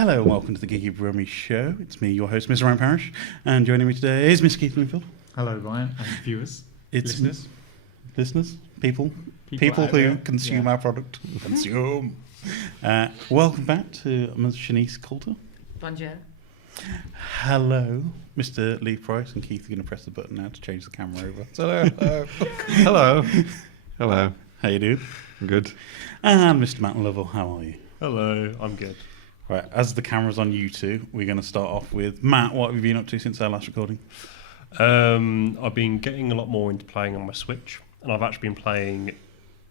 Hello and welcome to the Geeky Brummie show. It's me, your host, Mr. Ryan Parrish, and joining me today is Mr. Keith Bloomfield. Hello, Ryan, and viewers, listeners, people who consume our product. Consume. Welcome back to Ms. Shanice Coulter. Bonjour. Hello, Mr. Leigh Price, and Keith are going to press the button now to change the camera over. Hello. Hello. How you doing? Good. And Mr. Matt Lovell, how are you? Hello, I'm good. Right, as the camera's on you two, we're going to start off with Matt. What have you been up to since our last recording? I've been getting a lot more into playing on my Switch, and I've actually been playing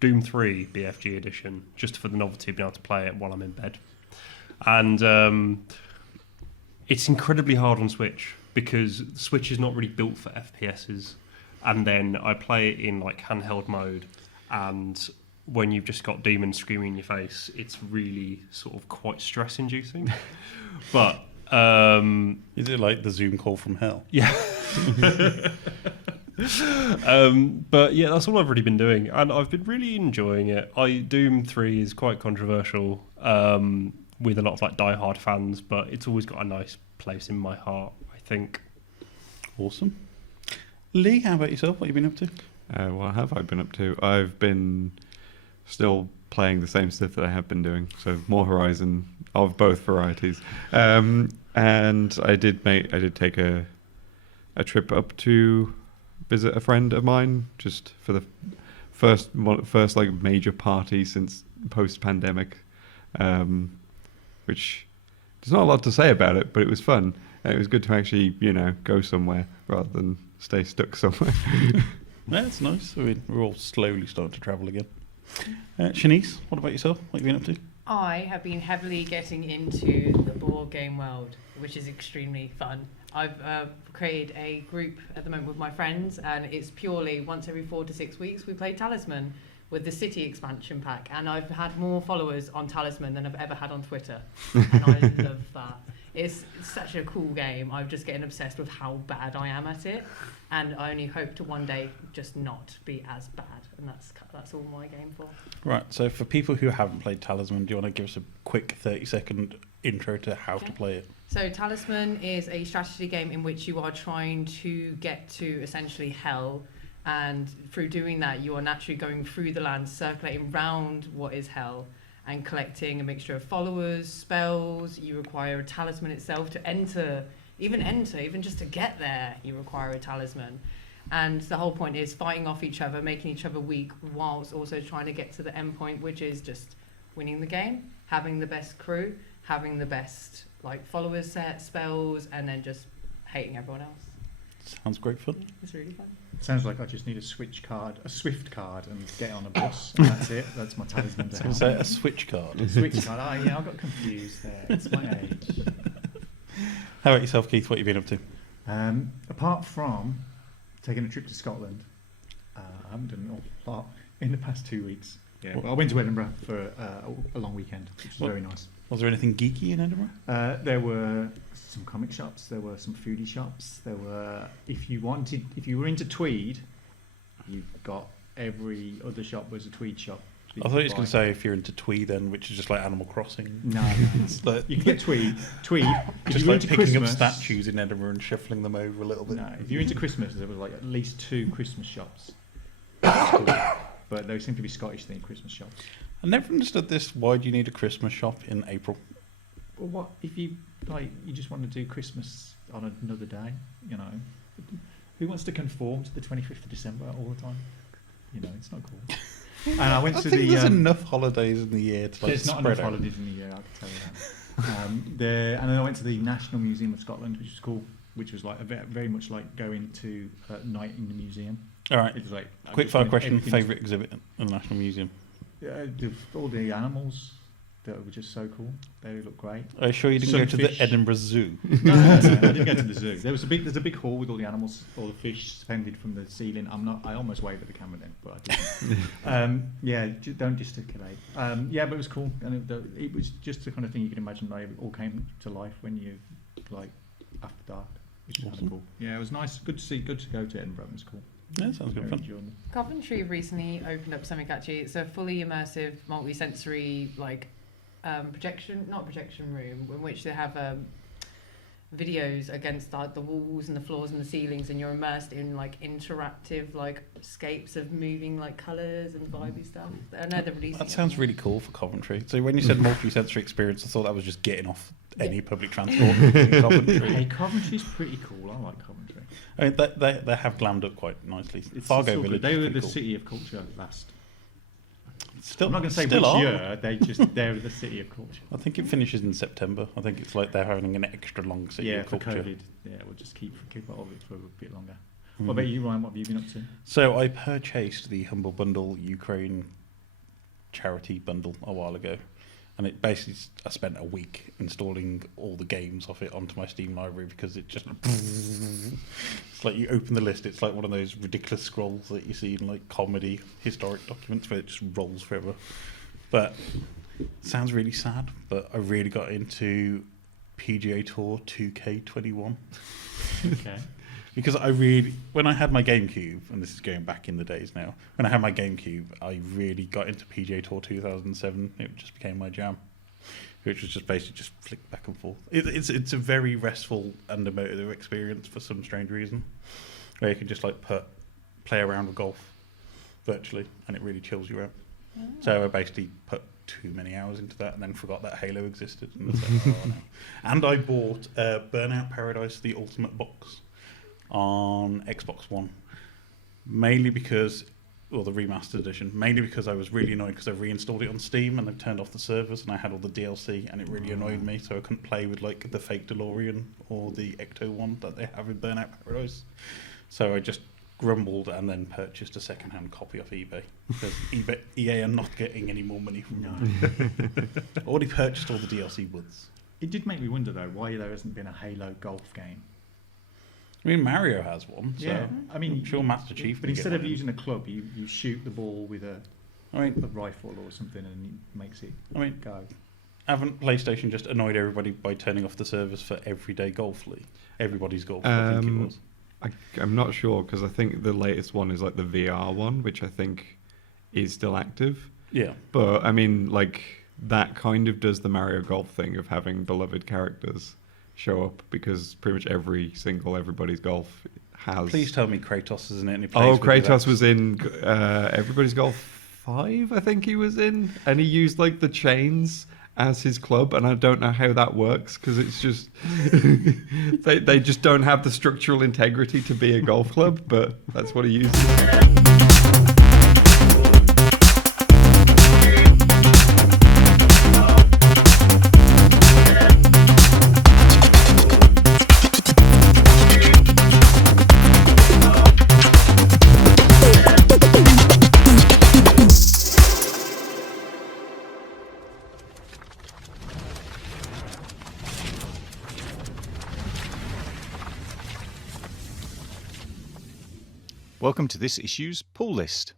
Doom 3 BFG edition just for the novelty of being able to play it while I'm in bed. And it's incredibly hard on Switch because the Switch is not really built for FPSs. And then I play it in like handheld mode, and when you've just got demons screaming in your face, it's really sort of quite stress-inducing. But is it like the Zoom call from hell? Yeah. But yeah, that's all I've really been doing, and I've been really enjoying it. Doom 3 is quite controversial with a lot of like die-hard fans, but it's always got a nice place in my heart, I think. Awesome. Leigh, how about yourself? What have you been up to? What have I been up to? I've been still playing the same stuff that I have been doing, so more Horizon of both varieties. And I did take a trip up to visit a friend of mine, just for the first like major party since post-pandemic, which there's not a lot to say about it, but it was fun. And it was good to actually, go somewhere rather than stay stuck somewhere. That's nice. I mean, we're all slowly starting to travel again. Shanice, what about yourself? What have you been up to? I have been heavily getting into the board game world, which is extremely fun. I've created a group at the moment with my friends, and it's purely once every 4 to 6 weeks we play Talisman with the City expansion pack, and I've had more followers on Talisman than I've ever had on Twitter, and I love that. It's such a cool game. I'm just getting obsessed with how bad I am at it, and I only hope to one day just not be as bad, and that's all my game for. Right, so for people who haven't played Talisman, do you want to give us a quick 30-second intro to how to play it? So Talisman is a strategy game in which you are trying to get to essentially hell, and through doing that you are naturally going through the land, circulating round what is hell, and collecting a mixture of followers, spells. You require a talisman itself to enter, even just to get there, you require a talisman. And the whole point is fighting off each other, making each other weak, whilst also trying to get to the end point, which is just winning the game, having the best crew, having the best followers set, spells, and then just hating everyone else. Sounds great fun. It's really fun. Sounds like I just need a Swift card, and get on a bus, and that's it. That's my talisman. I was going to say a Switch card. A Switch card. Oh yeah, I got confused there. It's my age. How about yourself, Keith? What have you been up to? Apart from taking a trip to Scotland, I haven't done an awful lot in the past 2 weeks. Yeah, well, I went to Edinburgh for a long weekend, which was very nice. Was there anything geeky in Edinburgh? There were some comic shops. There were some foodie shops. There were, if you were into Tweed, you've got every other shop was a Tweed shop. So I thought you was going to say if you're into Tweed, then, which is just like Animal Crossing. No, it's like, you can get Tweed. Just like picking Christmas, up statues in Edinburgh and shuffling them over a little bit. No, if you're into Christmas, there was like at least 2 Christmas shops. But they seem to be Scottish themed Christmas shops. I never understood this. Why do you need a Christmas shop in April? Well, what if you just want to do Christmas on another day? Who wants to conform to the 25th of December all the time? It's not cool. And I went to there's enough holidays in the year to there's not enough holidays in the year, I can tell you that. And then I went to the National Museum of Scotland, which was cool, which was like very much like going to a night in the museum. All right. It was like quick fire question: favourite exhibit in the National Museum? All the animals that were just so cool. They look great. Are you sure you didn't go to the Edinburgh Zoo? No, I didn't go to the zoo. There's a big hall with all the animals, all the fish suspended from the ceiling. I almost waved at the camera then, but I didn't. Don't gesticulate. But it was cool, and it was just the kind of thing you can imagine. They all came to life when you after dark, which is kind of cool. Yeah, it was nice. Good to go to Edinburgh. It was cool. Yeah, sounds good fun. Coventry recently opened up something actually. It's a fully immersive, multi-sensory projection room, in which they have videos against like the walls and the floors and the ceilings, and you're immersed in like interactive like scapes of moving like colours and vibey stuff. I know they're releasing. That sounds really cool for Coventry. So when you said multi-sensory experience, I thought that was just getting off any public transport in Coventry. Hey, Coventry's pretty cool. I like Coventry. I mean, they have glammed up quite nicely. It's Fargo all Village. good. They were is the pretty cool. city of culture last. Still, I'm not going to say still which are. year. They're the city of culture. I think it finishes in September. I think it's like they're having an extra long city Yeah, of for culture. COVID. Yeah, we'll just keep it of it for a bit longer. What about you, Ryan? What have you been up to? So I purchased the Humble Bundle Ukraine charity bundle a while ago, and it basically I spent a week installing all the games off it onto my Steam library because it just it's like you open the list, it's like one of those ridiculous scrolls that you see in like comedy historic documents where it just rolls forever. But it sounds really sad, but I really got into PGA Tour 2K21. Okay. Because when I had my GameCube, and this is going back in the days now, when I had my GameCube, I really got into PGA Tour 2007. It just became my jam, which was just basically just flick back and forth. It's a very restful and emotive experience for some strange reason, where you can just like play around with golf virtually, and it really chills you out. Oh. So I basically put too many hours into that and then forgot that Halo existed. And, no. And I bought Burnout Paradise, the Ultimate Box, on Xbox One, mainly because, well, the remastered edition, mainly because I was really annoyed because I reinstalled it on Steam and they've turned off the servers and I had all the DLC and it really annoyed me, so I couldn't play with like the fake DeLorean or the Ecto one that they have in Burnout Paradise. So I just grumbled and then purchased a second-hand copy off eBay because EA are not getting any more money from me. Already purchased all the DLC once. It did make me wonder though why there hasn't been a Halo golf game. I mean, Mario has one, so Yeah, I mean, I'm sure Master Chief. But instead of using a club, you shoot the ball with a I mean, rifle or something, and it makes it go. Haven't PlayStation just annoyed everybody by turning off the servers for Everyday Golf League? Everybody's Golf, I think it was. I'm not sure because I think the latest one is like the VR one, which I think is still active. Yeah. But I mean, like that kind of does the Mario Golf thing of having beloved characters show up because pretty much Everybody's Golf has. Please tell me Kratos isn't in it. Kratos was in Everybody's Golf 5, I think he was in, and he used like the chains as his club, and I don't know how that works because it's just they just don't have the structural integrity to be a golf club, but that's what he uses. Welcome to this issue's pull list.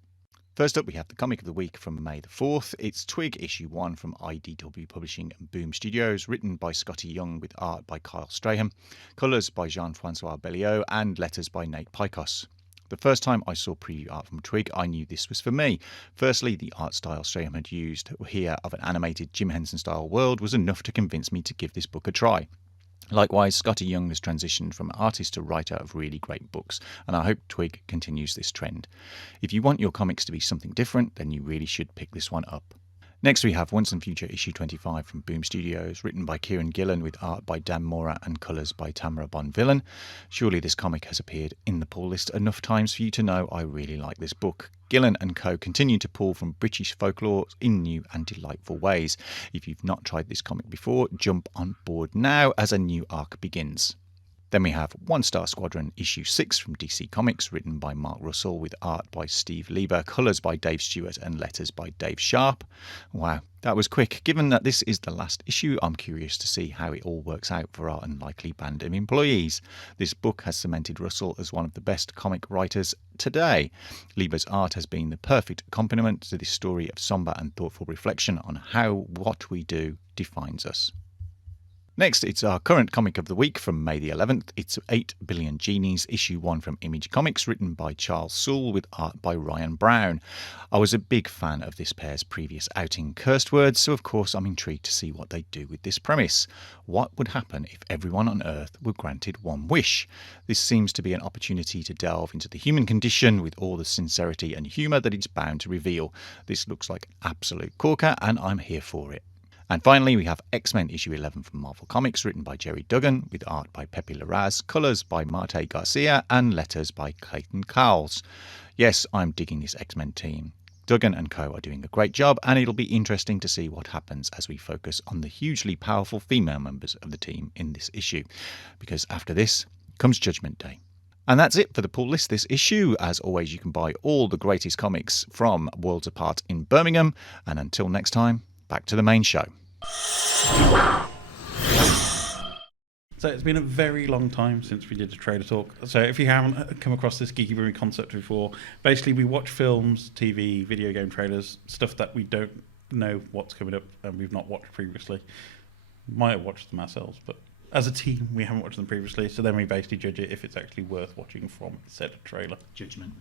First up, we have the comic of the week from May the 4th. It's Twig, issue 1 from IDW Publishing and Boom Studios, written by Scotty Young with art by Kyle Strahan, colours by Jean-Francois Belliot, and letters by Nate Picos. The first time I saw preview art from Twig, I knew this was for me. Firstly, the art style Strahan had used here of an animated Jim Henson-style world was enough to convince me to give this book a try. Likewise, Scotty Young has transitioned from artist to writer of really great books, and I hope Twig continues this trend. If you want your comics to be something different, then you really should pick this one up. Next we have Once and Future issue 25 from Boom Studios, written by Kieran Gillen with art by Dan Mora and colours by Tamara Bonvillain. Surely this comic has appeared in the pull list enough times for you to know I really like this book. Gillen and co continue to pull from British folklore in new and delightful ways. If you've not tried this comic before, jump on board now as a new arc begins. Then we have One Star Squadron issue 6 from DC Comics, written by Mark Russell with art by Steve Lieber, colours by Dave Stewart and letters by Dave Sharp. Wow, that was quick. Given that this is the last issue, I'm curious to see how it all works out for our unlikely band of employees. This book has cemented Russell as one of the best comic writers today. Lieber's art has been the perfect accompaniment to this story of sombre and thoughtful reflection on how what we do defines us. Next, it's our current comic of the week from May the 11th. It's 8 Billion Genies, issue 1 from Image Comics, written by Charles Soule with art by Ryan Brown. I was a big fan of this pair's previous outing, Cursed Words, so of course I'm intrigued to see what they do with this premise. What would happen if everyone on Earth were granted one wish? This seems to be an opportunity to delve into the human condition with all the sincerity and humour that it's bound to reveal. This looks like absolute corker, and I'm here for it. And finally, we have X-Men issue 11 from Marvel Comics, written by Jerry Duggan, with art by Pepe Larraz, colours by Marte Garcia, and letters by Clayton Cowles. Yes, I'm digging this X-Men team. Duggan and co are doing a great job, and it'll be interesting to see what happens as we focus on the hugely powerful female members of the team in this issue. Because after this comes Judgment Day. And that's it for the pull list this issue. As always, you can buy all the greatest comics from Worlds Apart in Birmingham. And until next time, back to the main show. So it's been a very long time since we did a trailer talk. So if you haven't come across this Geeky Brummie concept before, basically we watch films, TV, video game trailers, stuff that we don't know what's coming up and we've not watched previously. Might have watched them ourselves, but as a team we haven't watched them previously, so then we basically judge it if it's actually worth watching from said trailer. Judgment,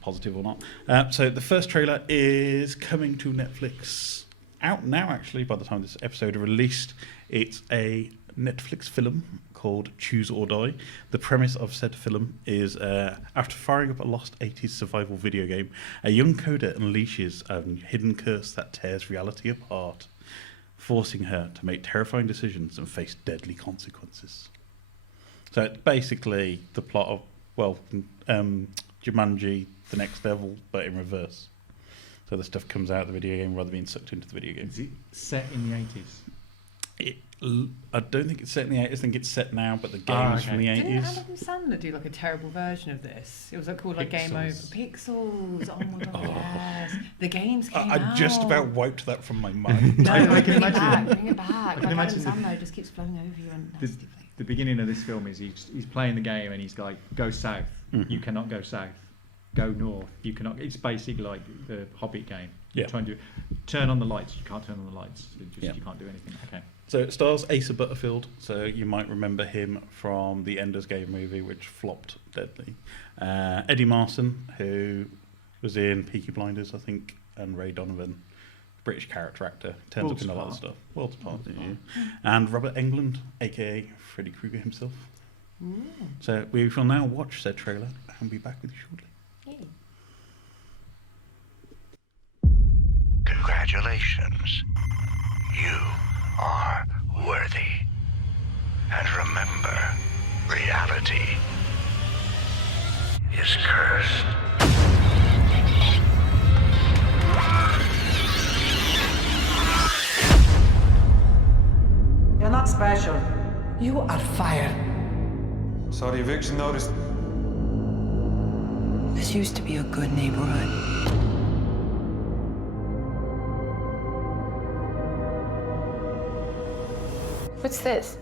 positive or not. So the first trailer is coming to Netflix. Out now, actually, by the time this episode is released. It's a Netflix film called Choose or Die. The premise of said film is after firing up a lost 80s survival video game, a young coder unleashes a hidden curse that tears reality apart, forcing her to make terrifying decisions and face deadly consequences. So it's basically the plot of, Jumanji, The Next Level, but in reverse. So the stuff comes out of the video game rather than being sucked into the video game. Is it set in the 80s? I don't think it's set in the 80s. I think it's set now, but the game is from the 80s. Didn't Adam Sandler do like a terrible version of this? It was like called like Game Over. Pixels. Oh my god, yes. The games came out. I just about wiped that from my mind. No, I can bring imagine. it back. I can Like imagine Adam Sandler just keeps flowing over you and nasty. The beginning of this film is he's playing the game and he's like, go south, you cannot go south. Go north, you cannot. It's basically like the Hobbit game. Yeah. Trying to turn on the lights, you can't turn on the lights. You can't do anything. Okay. So it stars Asa Butterfield. So you might remember him from the Ender's Game movie, which flopped deadly. Eddie Marsan, who was in Peaky Blinders, I think, and Ray Donovan, British character actor, turns up in a lot of stuff. Worlds Apart. Yeah. And Robert Englund, aka Freddy Krueger himself. So we will now watch said trailer and be back with you shortly. Congratulations. You are worthy. And remember, reality is cursed. You're not special. You are fired. Saw the eviction notice. This used to be a good neighborhood. What's this?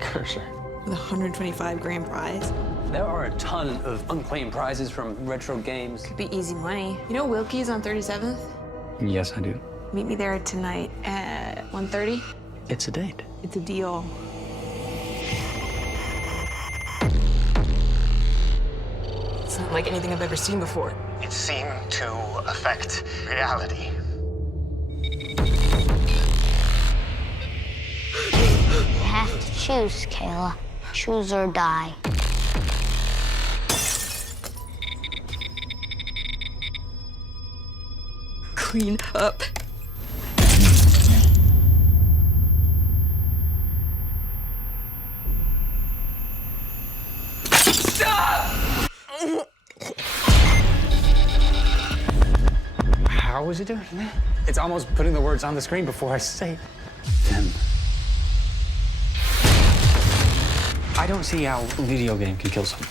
Cursor. With a 125 grand prize. There are a ton of unclaimed prizes from retro games. Could be easy money. You know Wilkie's on 37th? Yes, I do. Meet me there tonight at 1:30. It's a date. It's a deal. It's not like anything I've ever seen before. It seemed to affect reality. You have to choose, Kayla. Choose or die. Clean up. How is it doing? It's almost putting the words on the screen before I say it. Then I don't see how a video game can kill someone.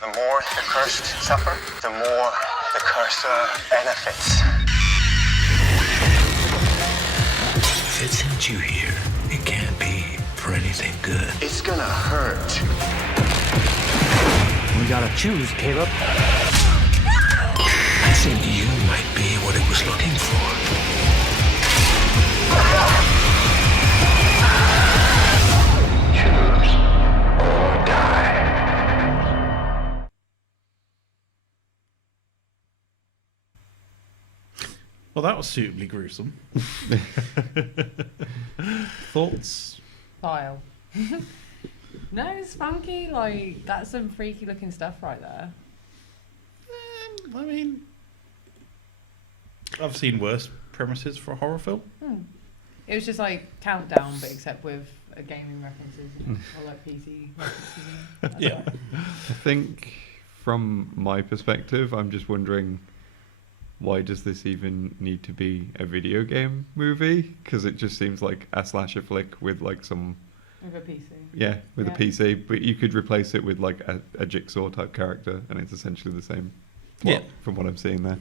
The more the cursed suffer, the more the cursor benefits. If it sent you here, it can't be for anything good. It's gonna hurt. We gotta choose, Caleb. I think you might be what it was looking for. Well, that was suitably gruesome. Thoughts? Vile. No, it's funky. Like, that's some freaky looking stuff right there. I mean, I've seen worse premises for a horror film. It was just like Countdown, but except with gaming references or like PC references. Yeah. I think from my perspective, I'm just wondering, why does this even need to be a video game movie? Because it just seems like a slasher flick with like some... With a PC. Yeah, with a PC. But you could replace it with like a Jigsaw type character, and it's essentially the same. From what I'm seeing there.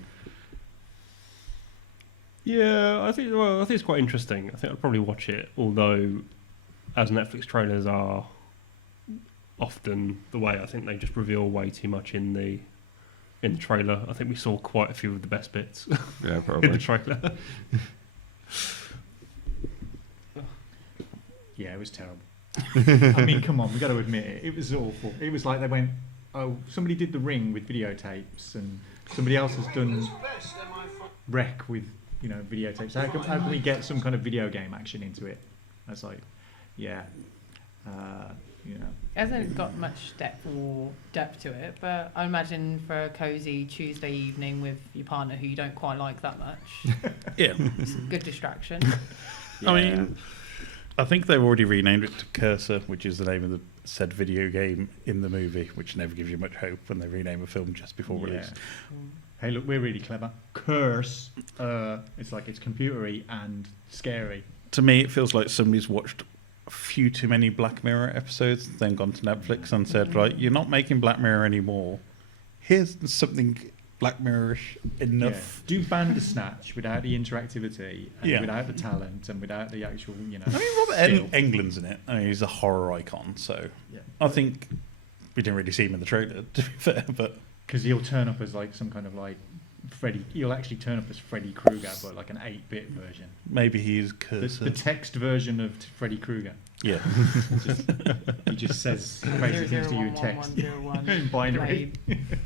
Yeah, I think it's quite interesting. I think I'd probably watch it, although as Netflix trailers are often the way, I think they just reveal way too much in the trailer. I think we saw quite a few of the best bits Yeah, probably. in the trailer. Yeah, it was terrible. I mean, come on, we got to admit it. It was awful. It was like they went, oh, somebody did The Ring with videotapes, and somebody else has done Wreck with, videotapes. How can we get some kind of video game action into it? That's like, yeah, It hasn't got much depth to it, but I imagine for a cosy Tuesday evening with your partner who you don't quite like that much, Yeah. it's a good distraction. I mean, I think they've already renamed it to Cursor, which is the name of the said video game in the movie, which never gives you much hope when they rename a film just before release. Hey, look, we're really clever. Curse. It's like it's computery and scary. To me, it feels like somebody's watched a few too many Black Mirror episodes, then gone to Netflix and said, right, you're not making Black Mirror anymore. Here's something Black Mirror-ish enough. Yeah. Do Bandersnatch without the interactivity, and without the talent, and without the actual, I mean, Robert Englund's in it. I mean, he's a horror icon, so I think we didn't really see him in the trailer, to be fair, but... Because he'll turn up as like some kind of like Freddy. He'll actually turn up as Freddy Krueger, but like an 8-bit version. Maybe he's Cursor. The text version of Freddy Krueger. Yeah. He just says crazy things to you in text. In binary.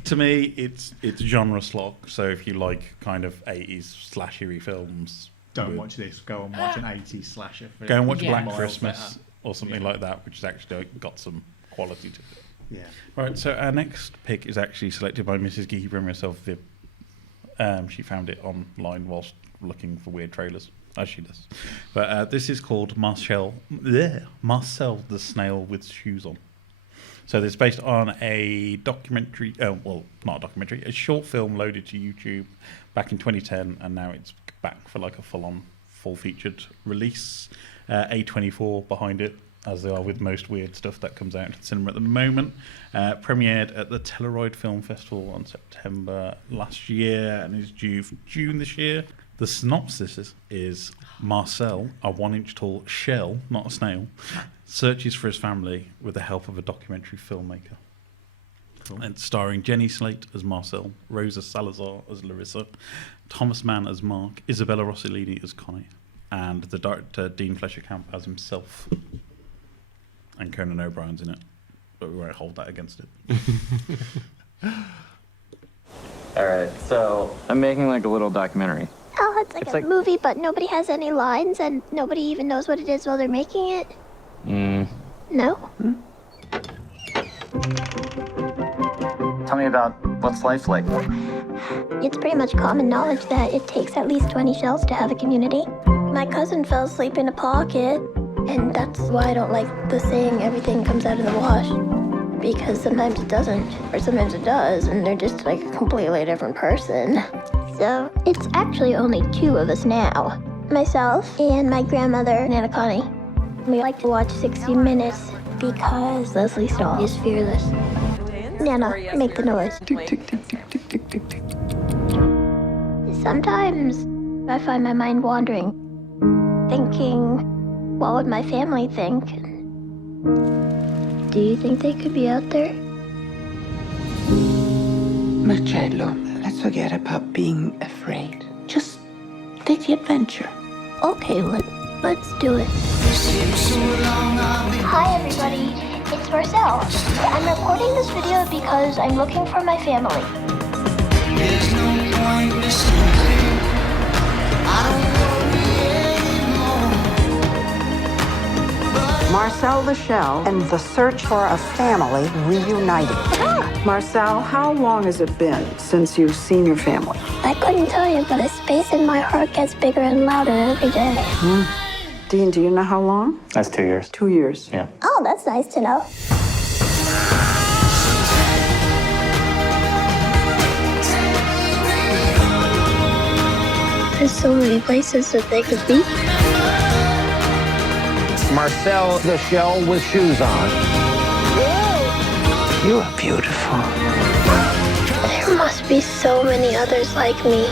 To me, it's genre slog. So if you like kind of 80s slashery films, don't watch this. Go and watch an 80s slasher. Go and watch Black Christmas or something like that, which has actually got some quality to it. Yeah. Right, so our next pick is actually selected by Mrs. Geeky Brummie herself. She found it online whilst looking for weird trailers, as she does. But this is called Marcel the Snail with Shoes On. So this is based on a documentary, not a documentary, a short film loaded to YouTube back in 2010, and now it's back for like a full-featured release. A24 behind it, as they are with most weird stuff that comes out into the cinema at the moment. Premiered at the Telluride Film Festival on September last year and is due for June this year. The synopsis is Marcel, a 1-inch tall shell, not a snail, searches for his family with the help of a documentary filmmaker. Cool. And starring Jenny Slate as Marcel, Rosa Salazar as Larissa, Thomas Mann as Mark, Isabella Rossellini as Connie, and the director Dean Fletcher-Camp as himself. And Conan O'Brien's in it, but we won't hold that against it. Alright, so I'm making like a little documentary. Oh, it's like a movie, but nobody has any lines and nobody even knows what it is while they're making it? No? Tell me about what's life like. It's pretty much common knowledge that it takes at least 20 shells to have a community. My cousin fell asleep in a pocket, and that's why I don't like the saying everything comes out of the wash. Because sometimes it doesn't, or sometimes it does, and they're just like a completely different person. So it's actually only 2 of us now. Myself and my grandmother, Nana Connie. We like to watch 60 Minutes because Leslie Stahl is fearless. Nana, make the noise. Tick, tick, tick, tick, tick, tick, tick, tick. Sometimes I find my mind wandering, thinking, what would my family think? Do you think they could be out there? Marcello, let's forget about being afraid. Just take the adventure. Okay, let's do it. Hi, everybody. It's Marcel. I'm recording this video because I'm looking for my family. Marcel the Shell and the search for a family reunited. Marcel, how long has it been since you've seen your family? I couldn't tell you, but the space in my heart gets bigger and louder every day. Dean, do you know how long? That's 2 years. 2 years. Yeah. Oh, that's nice to know. There's so many places that they could be. Marcel the Shell with shoes on. You are beautiful. There must be so many others like me.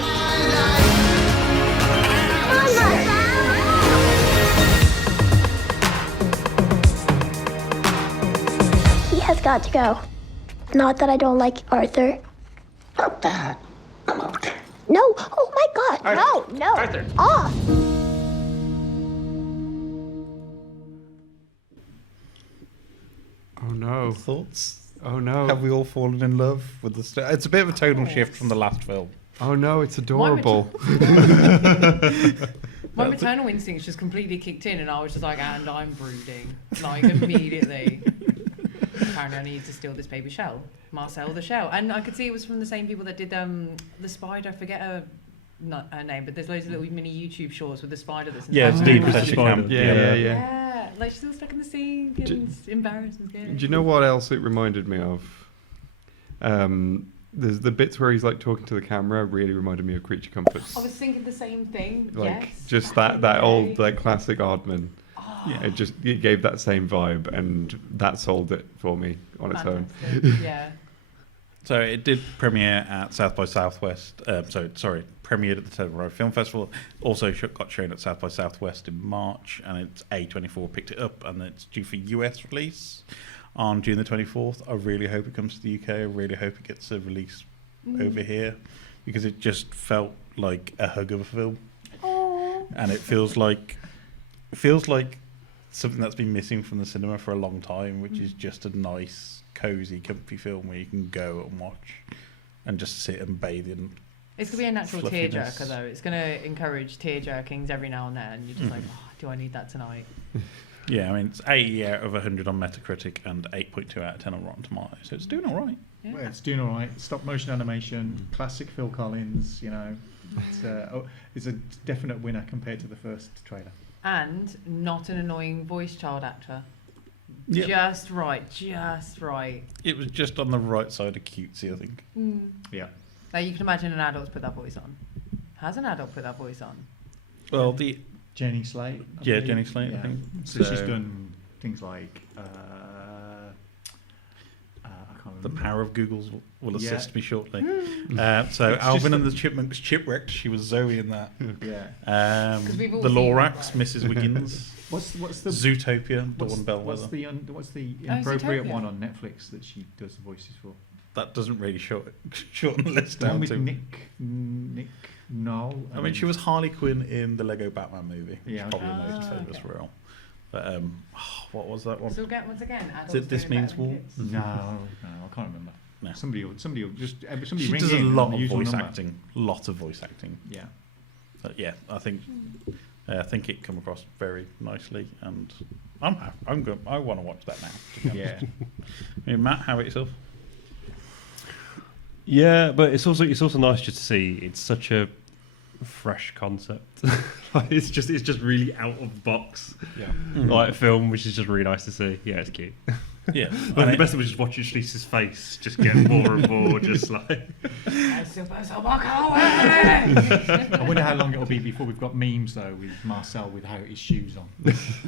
He has got to go. Not that I don't like Arthur. Not that. No! Oh my God! Arthur. No! Arthur. Off! Oh no. Thoughts? Oh no. Have we all fallen in love with the It's a bit of a tonal shift from the last film. Oh no, it's adorable. My maternal instincts just completely kicked in, and I was just like, and I'm brooding. Like, immediately. Apparently I need to steal this baby shell. Marcel the Shell. And I could see it was from the same people that did the spider. I forget her name, but there's loads of little mini YouTube shorts with the spider that's in Yeah, the it's Dean Fletcher Camp. Yeah. Like, she's still stuck in the scene, getting embarrassed and scared. Do you know what else it reminded me of? There's the bits where he's like talking to the camera really reminded me of Creature Comforts. I was thinking the same thing. Like yes. just that old classic Aardman. Yeah, it gave that same vibe, and that sold it for me on its own. Yeah. So it did premiere at South by Southwest. Premiered at the Telluride Film Festival. Also got shown at South by Southwest in March, and it's A24 picked it up, and it's due for US release on June the 24th. I really hope it comes to the UK. I really hope it gets a release over here, because it just felt like a hug of a film. Aww. And it feels like something that's been missing from the cinema for a long time, which is just a nice, cozy, comfy film where you can go and watch and just sit and bathe in. It's going to be a natural fluffiness. tearjerker, though. It's going to encourage tearjerkings every now and then. You're just like, oh, do I need that tonight? Yeah, I mean, it's 80 out of 100 on Metacritic and 8.2 out of 10 on Rotten Tomatoes, so it's doing all right. Yeah. Well, it's doing all right. Stop motion animation, classic Phil Collins, you know. It's a definite winner compared to the first trailer. And not an annoying voice child actor. Yep. Just right. It was just on the right side of cutesy, I think. Yeah. Like, you can imagine an adult's put that voice on. Has an adult put that voice on? Well, the Jenny Slate. Jenny Slate, I think. So she's done things like I can't remember. The power of Google's will assist me shortly. It's So just Alvin and the Chipmunks Chipwrecked. She was Zoe in that. Yeah. we've all The seen Lorax, that, right? Mrs. Wiggins. What's the Zootopia, Dawn Bellwether. What's the inappropriate Zootopia. one on Netflix that she does the voices for? That doesn't really shorten the list The one down with to. Nick Knoll. I mean, she was Harley Quinn in the Lego Batman movie. Yeah, Which probably okay. most famous for all. But what was that one? So once again, adults Is it This doing Means better than War? kids. No, I can't remember. No. Somebody will just somebody She ring does a in lot on the of usual voice number. acting. Lot of voice acting. Yeah. But yeah, I think it come across very nicely, and I'm happy. I'm good. I want to watch that now. To be honest. I mean, Matt, how about yourself? Yeah, but it's also nice just to see it's such a fresh concept. Like, it's just really out of the box. Yeah. Like a film, which is just really nice to see. Yeah, it's cute. Yeah. Like, the best of it was just watching Shanice's face just get more and more just like. I wonder how long it'll be before we've got memes though with Marcel without his shoes on.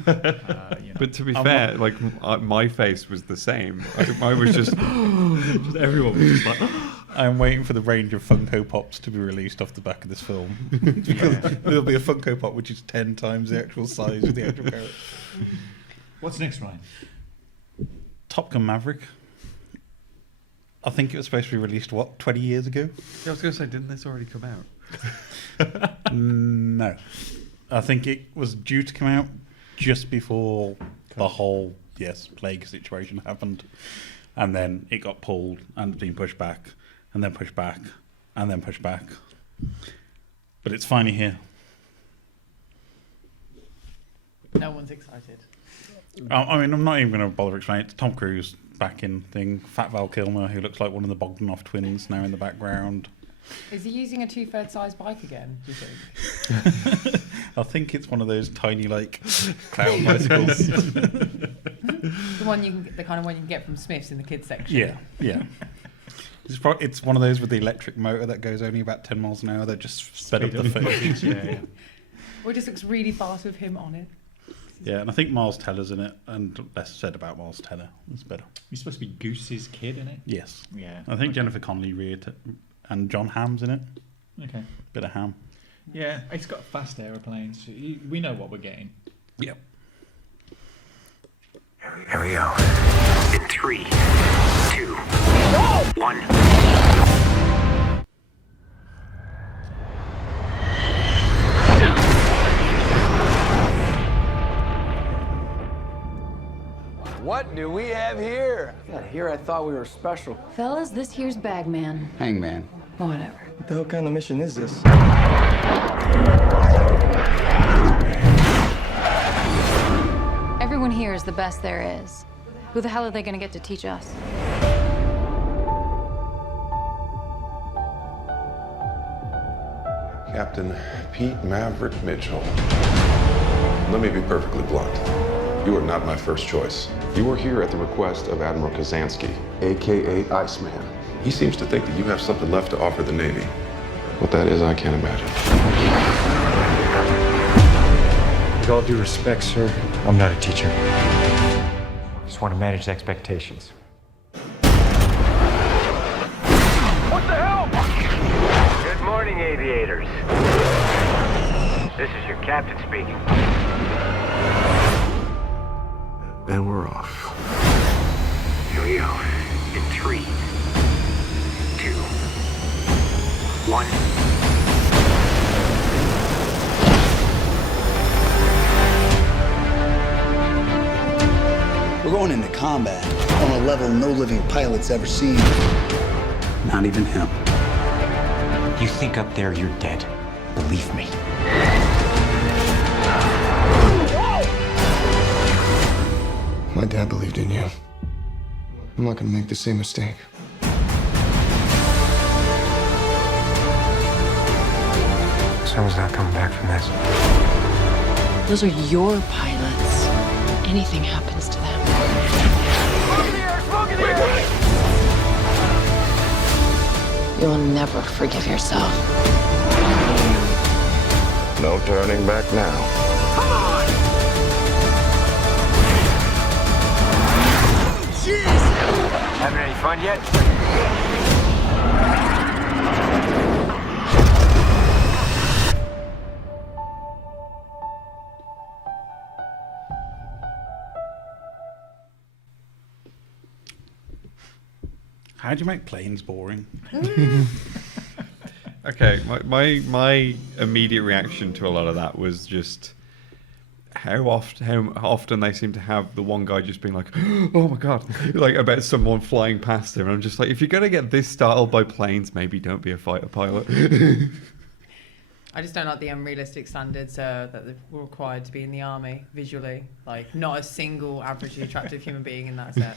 But to be fair, like my face was the same. I was just everyone was just like. I'm waiting for the range of Funko Pops to be released off the back of this film. Because there'll be a Funko Pop which is 10 times the actual size of the actual character. What's next, Ryan? Top Gun Maverick. I think it was supposed to be released, 20 years ago? I was going to say, didn't this already come out? No. I think it was due to come out just before the whole, plague situation happened. And then it got pulled and been pushed back, and then pushed back, and then pushed back. But it's finally here. No one's excited. I mean, I'm not even going to bother explaining it. It's Tom Cruise back in thing. Fat Val Kilmer, who looks like one of the Bogdanov twins now in the background. Is he using a 2/3 size bike again, do you think? I think it's one of those tiny, like, clown bicycles. The kind of one you can get from Smith's in the kids section. Yeah. It's one of those with the electric motor that goes only about 10 miles an hour. They just sped up the footage. Yeah. Or it just looks really fast with him on it. Yeah, and I think Miles Teller's in it, and less said about Miles Teller. It's better. He's supposed to be Goose's kid, isn't it? Yes. Yeah. I think Jennifer Connelly and John Hamm's in it. Okay. Bit of ham. Yeah, it's got fast aeroplanes. We know what we're getting. Yep. Here we go. In 3, 2, 1. What do we have here? Yeah, here I thought we were special. Fellas, this here's Bagman. Hangman. Whatever. What the hell kind of mission is this? Everyone here is the best there is. Who the hell are they gonna get to teach us? Captain Pete Maverick Mitchell. Let me be perfectly blunt. You are not my first choice. You are here at the request of Admiral Kazansky, a.k.a. Iceman. He seems to think that you have something left to offer the Navy. What that is, I can't imagine. With all due respect, sir, I'm not a teacher. Just want to manage expectations. What the hell? Good morning, aviators. This is your captain speaking. And we're off. Here we go. In 3, 2, 1. We're going into combat on a level no living pilot's ever seen. Not even him. You think up there you're dead. Believe me. My dad believed in you. I'm not gonna make the same mistake. Someone's not coming back from this. Those are your pilots. Anything happens to them. You'll never forgive yourself. No turning back now. Having any fun yet? How'd you make planes boring? Okay, my immediate reaction to a lot of that was just how often they seem to have the one guy just being like, oh my god, like about someone flying past him. And I'm just like, if you're gonna get this startled by planes, maybe don't be a fighter pilot. I just don't like the unrealistic standards that were required to be in the army visually. Like, not a single averagely attractive human being in that set.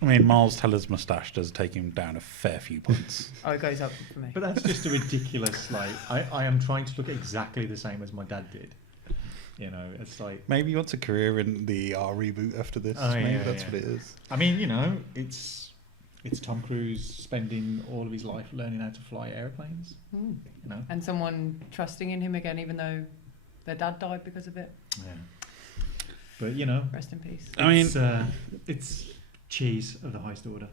I mean, Miles Teller's moustache does take him down a fair few points. Oh, it goes up for me. But that's just a ridiculous, like, I am trying to look exactly the same as my dad did. You know, it's like... Maybe he wants a career in the reboot after this. Oh, Maybe yeah, that's yeah. what it is. I mean, you know, it's Tom Cruise spending all of his life learning how to fly airplanes. You know? And someone trusting in him again, even though their dad died because of it. Yeah. But, you know... Rest in peace. I mean... it's cheese of the highest order.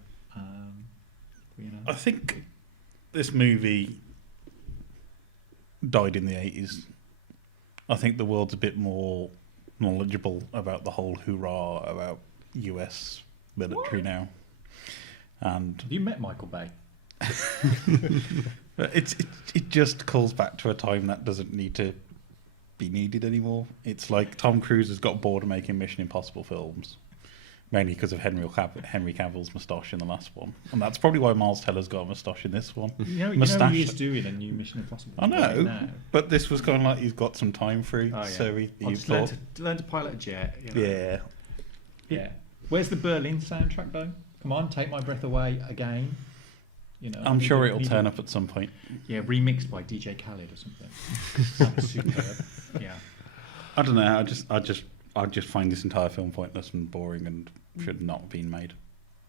You know. I think this movie died in the 80s. I think the world's a bit more knowledgeable about the whole hoorah about US military now. And have you met Michael Bay? But it just calls back to a time that doesn't need to be needed anymore. It's like Tom Cruise has got bored of making Mission Impossible films, mainly because of Henry Cavill's moustache in the last one, and that's probably why Miles Teller's got a moustache in this one. You know he is doing a new Mission Impossible. I know, right now. but this was kind of like he's got some time free, Oh, yeah. so he I'll just thought, learn to pilot a jet. You know. yeah. Yeah. Where's the Berlin soundtrack though? Come on, take my breath away again. You know, I'm sure it'll turn up at some point. Yeah, remixed by DJ Khaled or something. That was superb. Yeah. I don't know. I just find this entire film pointless and boring and should not have been made.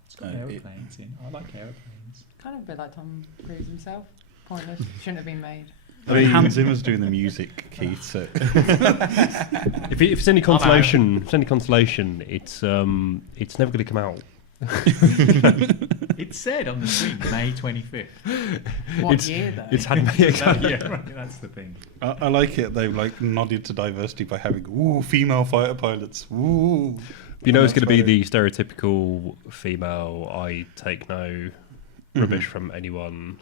It's got aeroplanes in. I like aeroplanes. Kind of a bit like Tom Cruise himself. Pointless. Shouldn't have been made. I mean, Hans Zimmer's doing the music, Keith. So if it's any consolation, it's never going to come out. It said on the screen May 25th. What year though? It's had yeah, right, that's the thing. I like it. They've like nodded to diversity by having female fighter pilots. Ooh. You know, it's going to be the stereotypical female. I take no rubbish from anyone.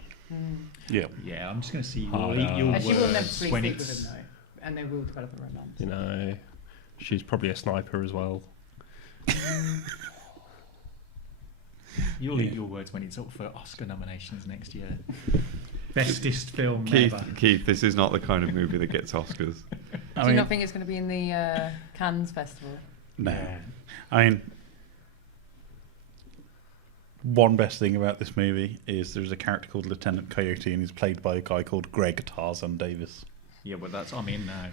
Yeah, yeah. I'm just going to see and she will never sleep with him though, and they will develop a romance. You know, she's probably a sniper as well. You'll eat your words when it's up for Oscar nominations next year. Bestest film ever. Keith, this is not the kind of movie that gets Oscars. Do you not think it's going to be in the Cannes Festival? No. I mean, one best thing about this movie is there's a character called Lieutenant Coyote and he's played by a guy called Greg Tarzan Davis. Yeah, but I'm in now.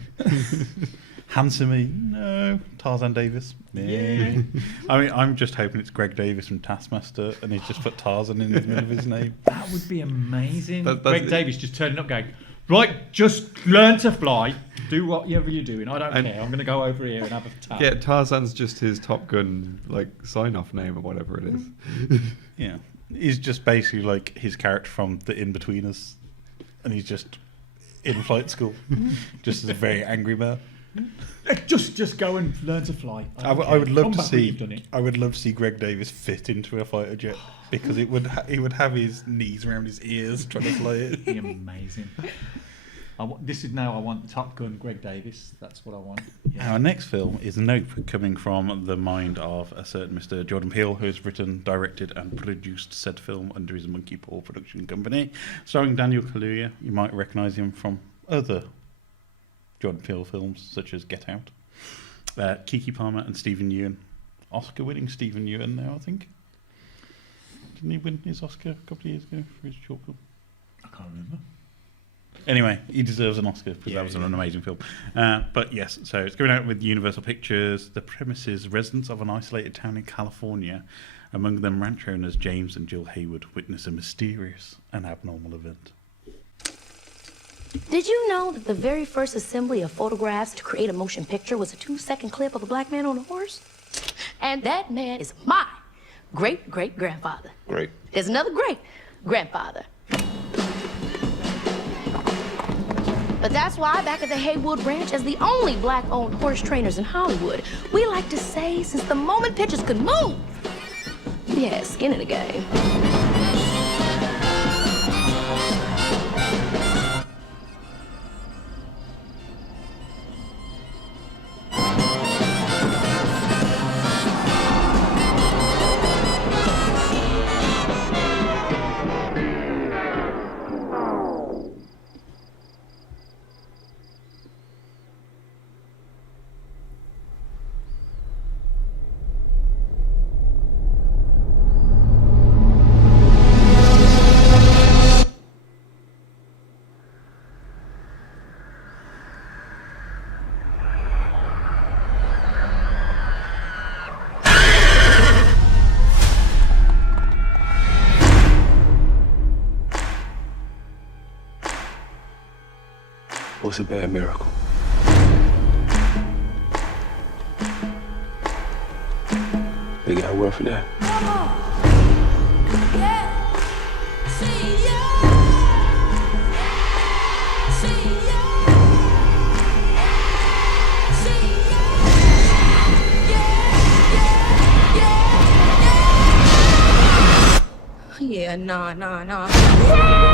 Handsomey, no. Tarzan Davis, yeah. I mean, I'm just hoping it's Greg Davis from Taskmaster and he's just put Tarzan in the middle of his name. That would be amazing. Greg Davis just turning up going, right, just learn to fly, do whatever you're doing, I don't care, I'm going to go over here and have a tap. Yeah, Tarzan's just his Top Gun sign-off name or whatever it is. Yeah, he's just basically like his character from The In-Betweeners and he's just in flight school, just as a very angry man. Just go and learn to fly. I would love to see. I would love to see Greg Davis fit into a fighter jet because it would he would have his knees around his ears trying to fly it. It'd be amazing. I want Top Gun Greg Davis. That's what I want. Yeah. Our next film is Nope, coming from the mind of a certain Mr. Jordan Peele, who has written, directed, and produced said film under his Monkey Paw production company, starring Daniel Kaluuya. You might recognise him from other Jordan Peele films such as Get Out. Keke Palmer and Stephen Yeun, Oscar-winning Stephen Yeun now, I think. Didn't he win his Oscar a couple of years ago for his short film? I can't remember. Anyway, he deserves an Oscar because that was an amazing film. But yes, so it's going out with Universal Pictures. The premise is residents of an isolated town in California, among them ranch owners James and Jill Hayward, witness a mysterious and abnormal event. Did you know that the very first assembly of photographs to create a motion picture was a 2-second clip of a black man on a horse? And that man is my great-great-grandfather. Great. There's another great-grandfather. But that's why back at the Haywood Ranch, as the only black-owned horse trainers in Hollywood, we like to say, since the moment pictures could move, we had skin in the game. What's a bad miracle? They got word for that. Yeah, nah. Run!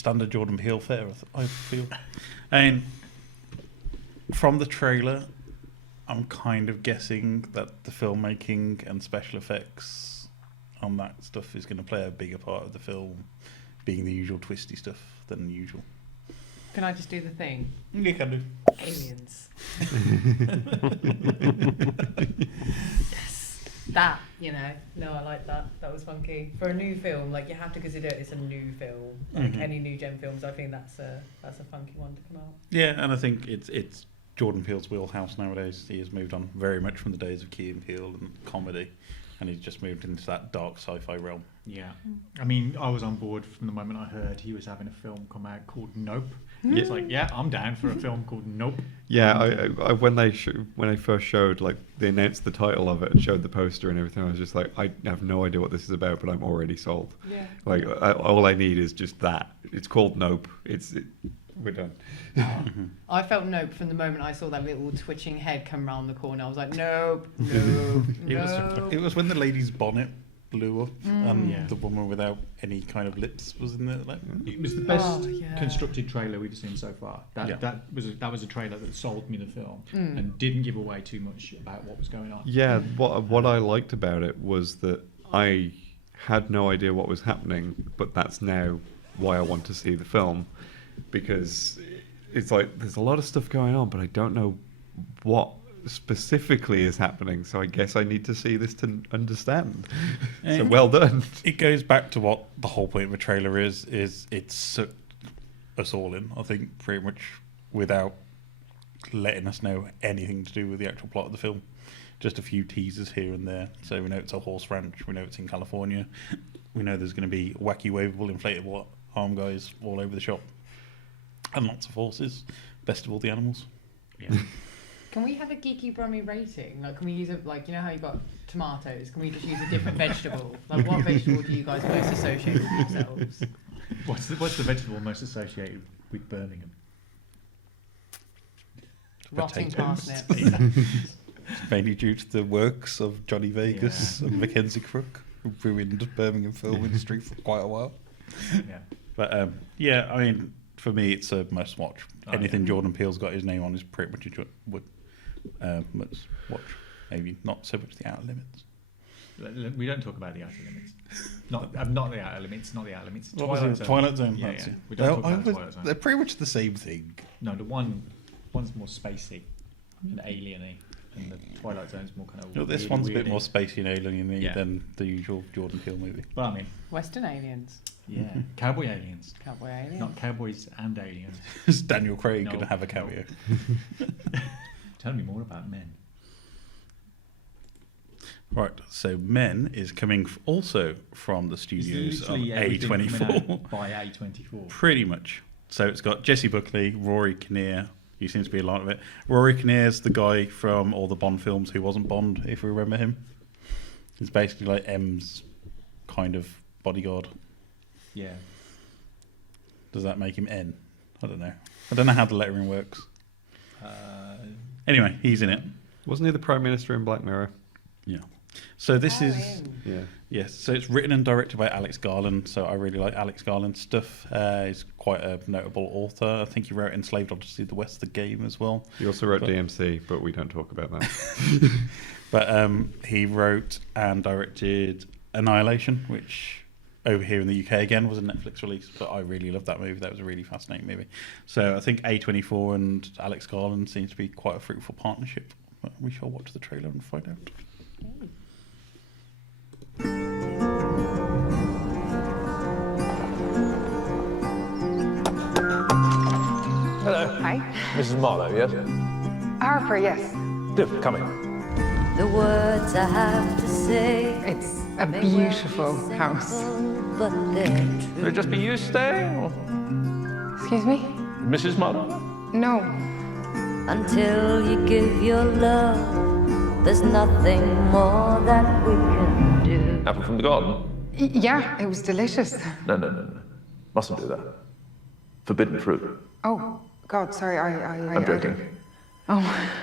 standard Jordan Peele fare, I feel. And from the trailer, I'm kind of guessing that the filmmaking and special effects on that stuff is going to play a bigger part of the film, being the usual twisty stuff than usual. Can I just do the thing? You can do. Aliens. Yes. That, you know, no, I like that. That was funky. For a new film, like, you have to consider it's a new film. Like any new gen films, I think that's a funky one to come out. Yeah, and I think it's Jordan Peele's wheelhouse nowadays. He has moved on very much from the days of Key and Peele and comedy, and he's just moved into that dark sci-fi realm. Yeah. I mean, I was on board from the moment I heard he was having a film come out called Nope. Yeah. It's like, yeah, I'm down for a film called Nope. Yeah, I when they first showed, like, they announced the title of it and showed the poster and everything, I was just like, I have no idea what this is about, but I'm already sold. Yeah. Like, all I need is just that. It's called Nope. We're done. I felt Nope from the moment I saw that little twitching head come round the corner. I was like, nope, nope, nope. It was when the lady's bonnet blew up and the woman without any kind of lips was in there. Like, it was the best constructed trailer we've seen so far. That was a trailer that sold me the film and didn't give away too much about what was going on. Yeah, what I liked about it was that I had no idea what was happening, but that's now why I want to see the film, because it's like there's a lot of stuff going on, but I don't know what specifically is happening, so I guess I need to see this to understand. So well done. It goes back to what the whole point of a trailer is it's sucked us all in, I think, pretty much without letting us know anything to do with the actual plot of the film. Just a few teasers here and there. So we know it's a horse ranch, we know it's in California, we know there's going to be wacky, wavable, inflatable arm guys all over the shop, and lots of horses. Best of all the animals. Yeah. Can we have a Geeky Brummie rating? Like, can we use like, you know how you got tomatoes? Can we just use a different vegetable? Like, what vegetable do you guys most associate with yourselves? What's the vegetable most associated with Birmingham? Rotting parsnip. Mainly due to the works of Johnny Vegas and Mackenzie Crook, who ruined Birmingham film industry for quite a while. Yeah. But I mean, for me, it's a must watch. Anything Jordan Peele's got his name on is pretty much must watch. Maybe not so much The Outer Limits. We don't talk about The Outer Limits. Not The Outer Limits. Not The Outer Limits. Twilight Zone. Yeah. We don't talk about Twilight Zone. They're pretty much the same thing. No, the one's more spacey and alien-y, and the Twilight Zone's more kind of. No, this one's a bit more spacey and alien-y than the usual Jordan Peele movie. Well, I mean, Western aliens. Yeah, cowboy aliens. Cowboy aliens. Not cowboys and aliens. Is Daniel Craig going to have a cameo? Tell me more about Men. Right, so Men is coming also from the studios of A24. By A24. Pretty much. So it's got Jesse Buckley, Rory Kinnear. He seems to be a lot of it. Rory Kinnear's the guy from all the Bond films who wasn't Bond, if you remember him. He's basically like M's kind of bodyguard. Yeah. Does that make him N? I don't know. I don't know how the lettering works. Anyway, he's in it. Wasn't he the Prime Minister in Black Mirror? Yeah. So this is... Yeah. Yes, so it's written and directed by Alex Garland, so I really like Alex Garland's stuff. He's quite a notable author. I think he wrote Enslaved Odyssey of the West, the game as well. He also wrote DMC, but we don't talk about that. But he wrote and directed Annihilation, which over here in the UK again was a Netflix release, but I really loved that movie. That was a really fascinating movie. So I think A24 and Alex Garland seems to be quite a fruitful partnership. But we shall watch the trailer and find out. Hello. Hi. Mrs. Marlowe, yes? Harper, yes. Do, come in. The words I have to say. It's a beautiful house. But Will it just be you staying, or excuse me? Mrs. Marlowe? No. Until you give your love, there's nothing more that we can do. Apple from the garden? Yeah, it was delicious. No. Mustn't do that. Forbidden fruit. Oh, God, sorry, I'm joking. Oh.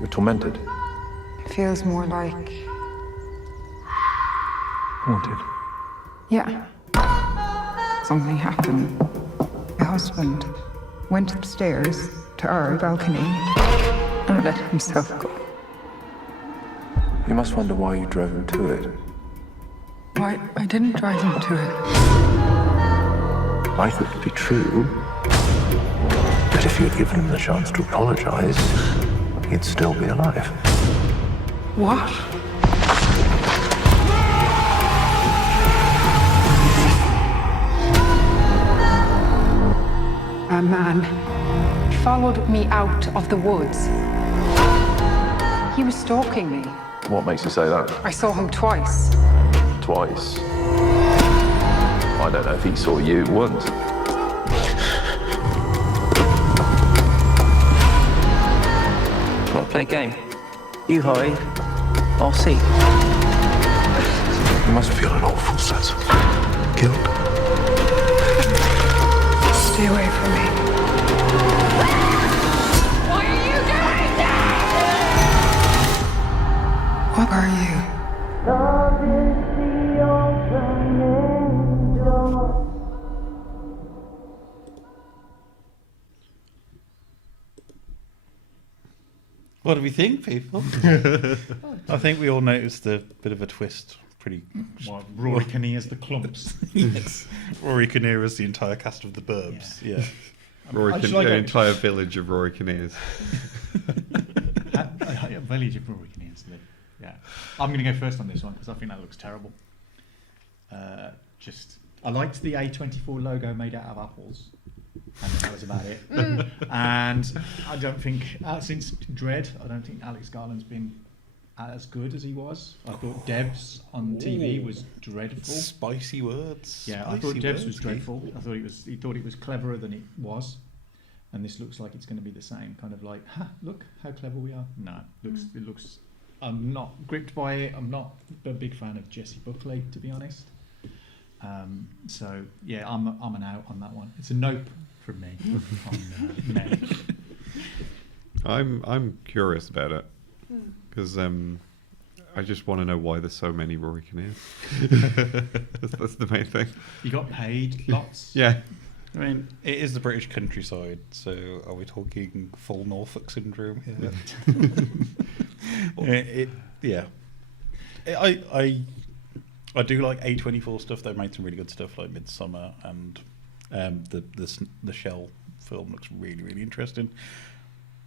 You're tormented. It feels more like... Haunted. Yeah. Something happened. My husband went upstairs to our balcony and let himself go. You must wonder why you drove him to it. Why, I didn't drive him to it. I thought it'd be true. That if you'd given him the chance to apologize, he'd still be alive. What? A man followed me out of the woods. He was stalking me. What makes you say that? I saw him twice. Twice. I don't know if he saw you once. Want to play a game? You hide, I'll see. You must feel an awful sense of guilt. Stay away from me. What are you doing now? What are you? What do we think, people? I think we all noticed a bit of a twist. Pretty. Well, Rory Kinnear's the clumps. Yes. Rory Kinnear's the entire cast of the Burbs. Yeah. The entire village of Rory Kinnear's. Village of Rory Kinnear's. Yeah. I'm going to go first on this one because I think that looks terrible. I liked the A24 logo made out of apples. And that was about it. And I don't think, since Dread, I don't think Alex Garland's been as good as he was. I thought Debs on TV was dreadful. Spicy words. Yeah, I thought Debs was dreadful. I thought he thought it was cleverer than it was. And this looks like it's going to be the same, kind of like, look how clever we are. No, it looks. I'm not gripped by it. I'm not a big fan of Jessie Buckley, to be honest. So yeah, I'm an out on that one. It's a nope from me. I'm curious about it because I just want to know why there's so many Rory Kinnears. That's the main thing. You got paid lots. Yeah. I mean, it is the British countryside, so are we talking full Norfolk syndrome here? I do like A24 stuff. They've made some really good stuff like Midsummer, and the Shell film looks really, really interesting.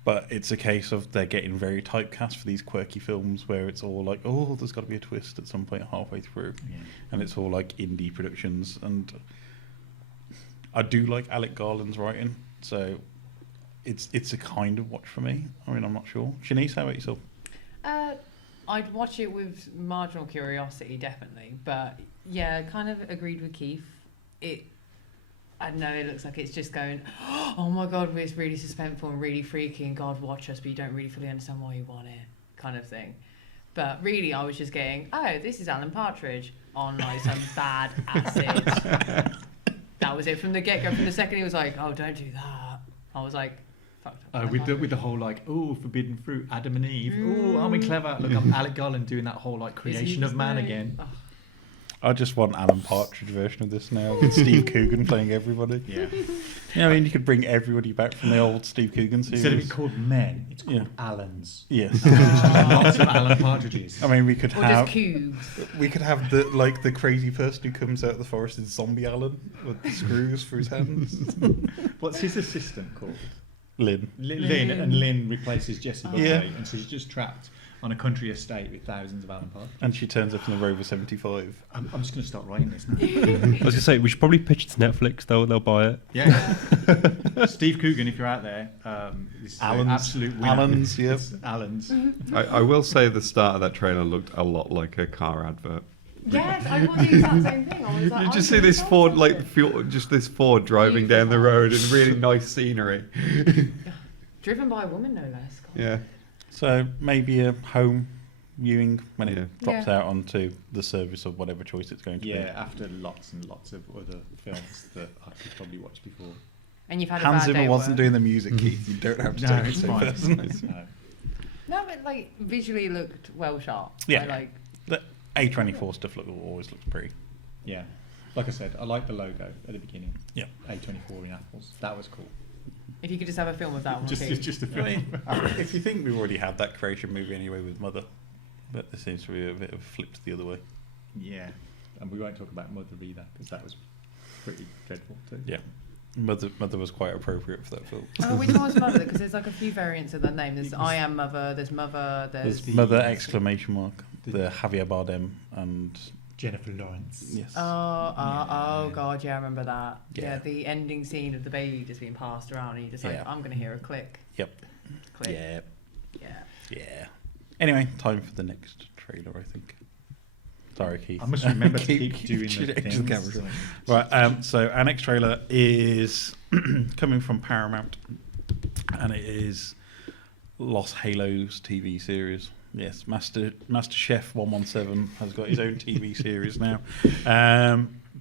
But it's a case of they're getting very typecast for these quirky films where it's all like, oh, there's got to be a twist at some point halfway through, and it's all like indie productions. And I do like Alec Garland's writing, so it's a kind of watch for me. I mean, I'm not sure. Shanice, how about yourself? I'd watch it with marginal curiosity, definitely. But yeah, I kind of agreed with Keith. I don't know, it looks like it's just going, oh my God, it's really suspenseful and really freaky, and God, watch us, but you don't really fully understand why you want it, kind of thing. But really, I was just getting, oh, this is Alan Partridge on like some bad acid. That was it from the get-go. From the second he was like, oh, don't do that, I was like, with the whole like, oh, forbidden fruit, Adam and Eve, oh, aren't we clever? Look, I'm Alec Garland doing that whole like creation of man again. Oh. I just want Alan Partridge version of this now with Steve Coogan playing everybody. Yeah. I mean, you could bring everybody back from the old Steve Coogan series. Instead of it called Men, it's called Allens. Yes. Lots of Alan Partridges. I mean, we could have cubes. We could have the crazy person who comes out of the forest is Zombie Alan with the screws for his hands. What's his assistant called? Lynn. Lynn, and Lynn replaces Jessie Buckley, Yeah. and so she's just trapped on a country estate with thousands of Alan Partridge. And she turns up in the Rover 75. I'm just going to start writing this now. I was going to say, we should probably pitch it to Netflix. They'll buy it. Yeah. Steve Coogan, if you're out there, this is an absolute winner. Allens, yeah. It's Allens. I will say the start of that trailer looked a lot like a car advert. Yes, I thought the exact same thing. I was like, You just see this Ford, just this Ford driving down the road and really nice scenery. driven by a woman, no less. God. Yeah. So maybe a home viewing when it drops Yeah. out onto the service of whatever choice it's going to be. Yeah, after lots and lots of other films that I could probably watch before. And you've had a Hans bad Zimmer day at wasn't work. doing the music, Keith. You don't have to take it so personally. No, but like visually it looked well shot. Yeah. Like The A24 stuff always looks pretty. Yeah. Like I said, I like the logo at the beginning. Yeah. A24 in apples. That was cool. if you could just have a film of that one. Just a I film. mean, if you think we've already had that creation movie anyway with Mother, but there seems to be a bit of a flip to the other way. Yeah. And we won't talk about Mother either, because that was pretty dreadful too. Yeah. Mother was quite appropriate for that film. Oh, which one was Mother? Because there's like a few variants of that name. There's I Am Mother, there's Mother, there's... Mother exclamation mark. The Javier Bardem and... Jennifer Lawrence. Yes. Oh God, yeah, I remember that. Yeah. Yeah, the ending scene of the baby just being passed around, and you're just like, Yeah. I'm going to hear a click. Yep. Click. Yeah. Yeah. Yeah. Anyway, time for the next trailer, I think. Sorry, Keith. I must remember to keep doing the the camera. things. Right, so our next trailer is coming from Paramount, and it is Los Halos TV series. Yes, Master Chef 117 has got his own TV series now.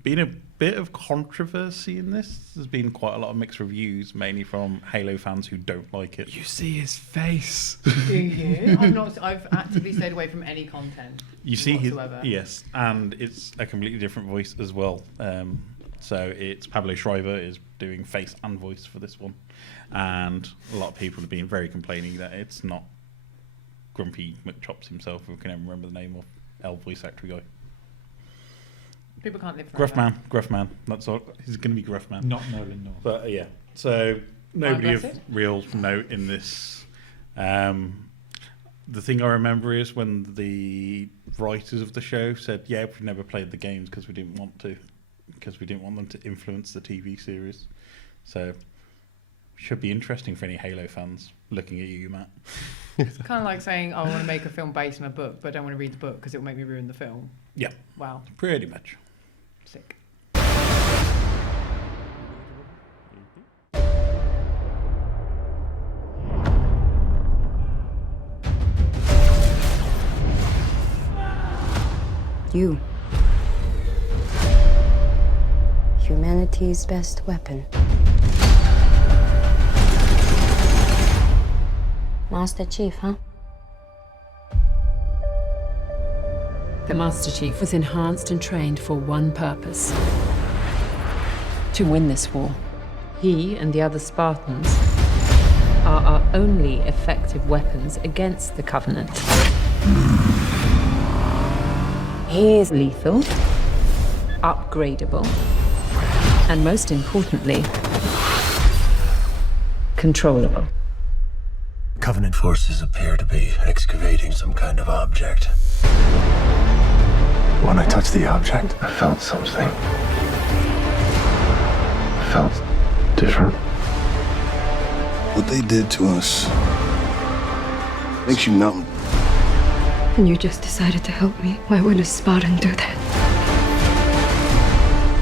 Been a bit of controversy in this. There's been quite a lot of mixed reviews, mainly from Halo fans who don't like it. You see his face. Do you? I've actively stayed away from any content. You see his, whatsoever. yes, and it's a completely different voice as well. So it's Pablo Schreiber is doing face and voice for this one, and a lot of people have been very complaining that it's not Grumpy McChops himself, who can never remember the name of L voice actor guy. People can't live forever. Gruffman. That's all. He's going to be Gruffman. Not Nolan North. But yeah, so nobody of blessed. real note in this. The thing I remember is when the writers of the show said, "Yeah, we never played the games because we didn't want to, because we didn't want them to influence the TV series." So should be interesting for any Halo fans looking at you, Matt. It's kind of like saying, I want to make a film based on a book, but I don't want to read the book because it will make me ruin the film. Yeah. Wow. Pretty much. Sick. You. Humanity's best weapon. Master Chief, huh? The Master Chief was enhanced and trained for one purpose: to win this war. He and the other Spartans are our only effective weapons against the Covenant. He is lethal, upgradable, and most importantly, controllable. Covenant forces appear to be excavating some kind of object. When I touched the object, I felt something. I felt different. What they did to us makes you numb. And you just decided to help me. Why would a Spartan do that?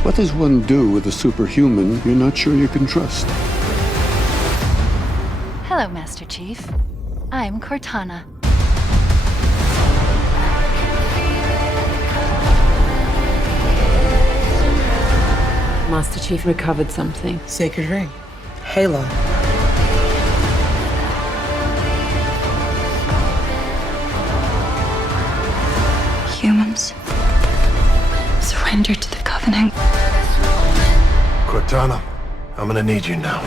What does one do with a superhuman you're not sure you can trust? Hello, Master Chief. I'm Cortana. Master Chief recovered something. Sacred ring. Halo. Humans surrender to the Covenant. Cortana, I'm gonna need you now.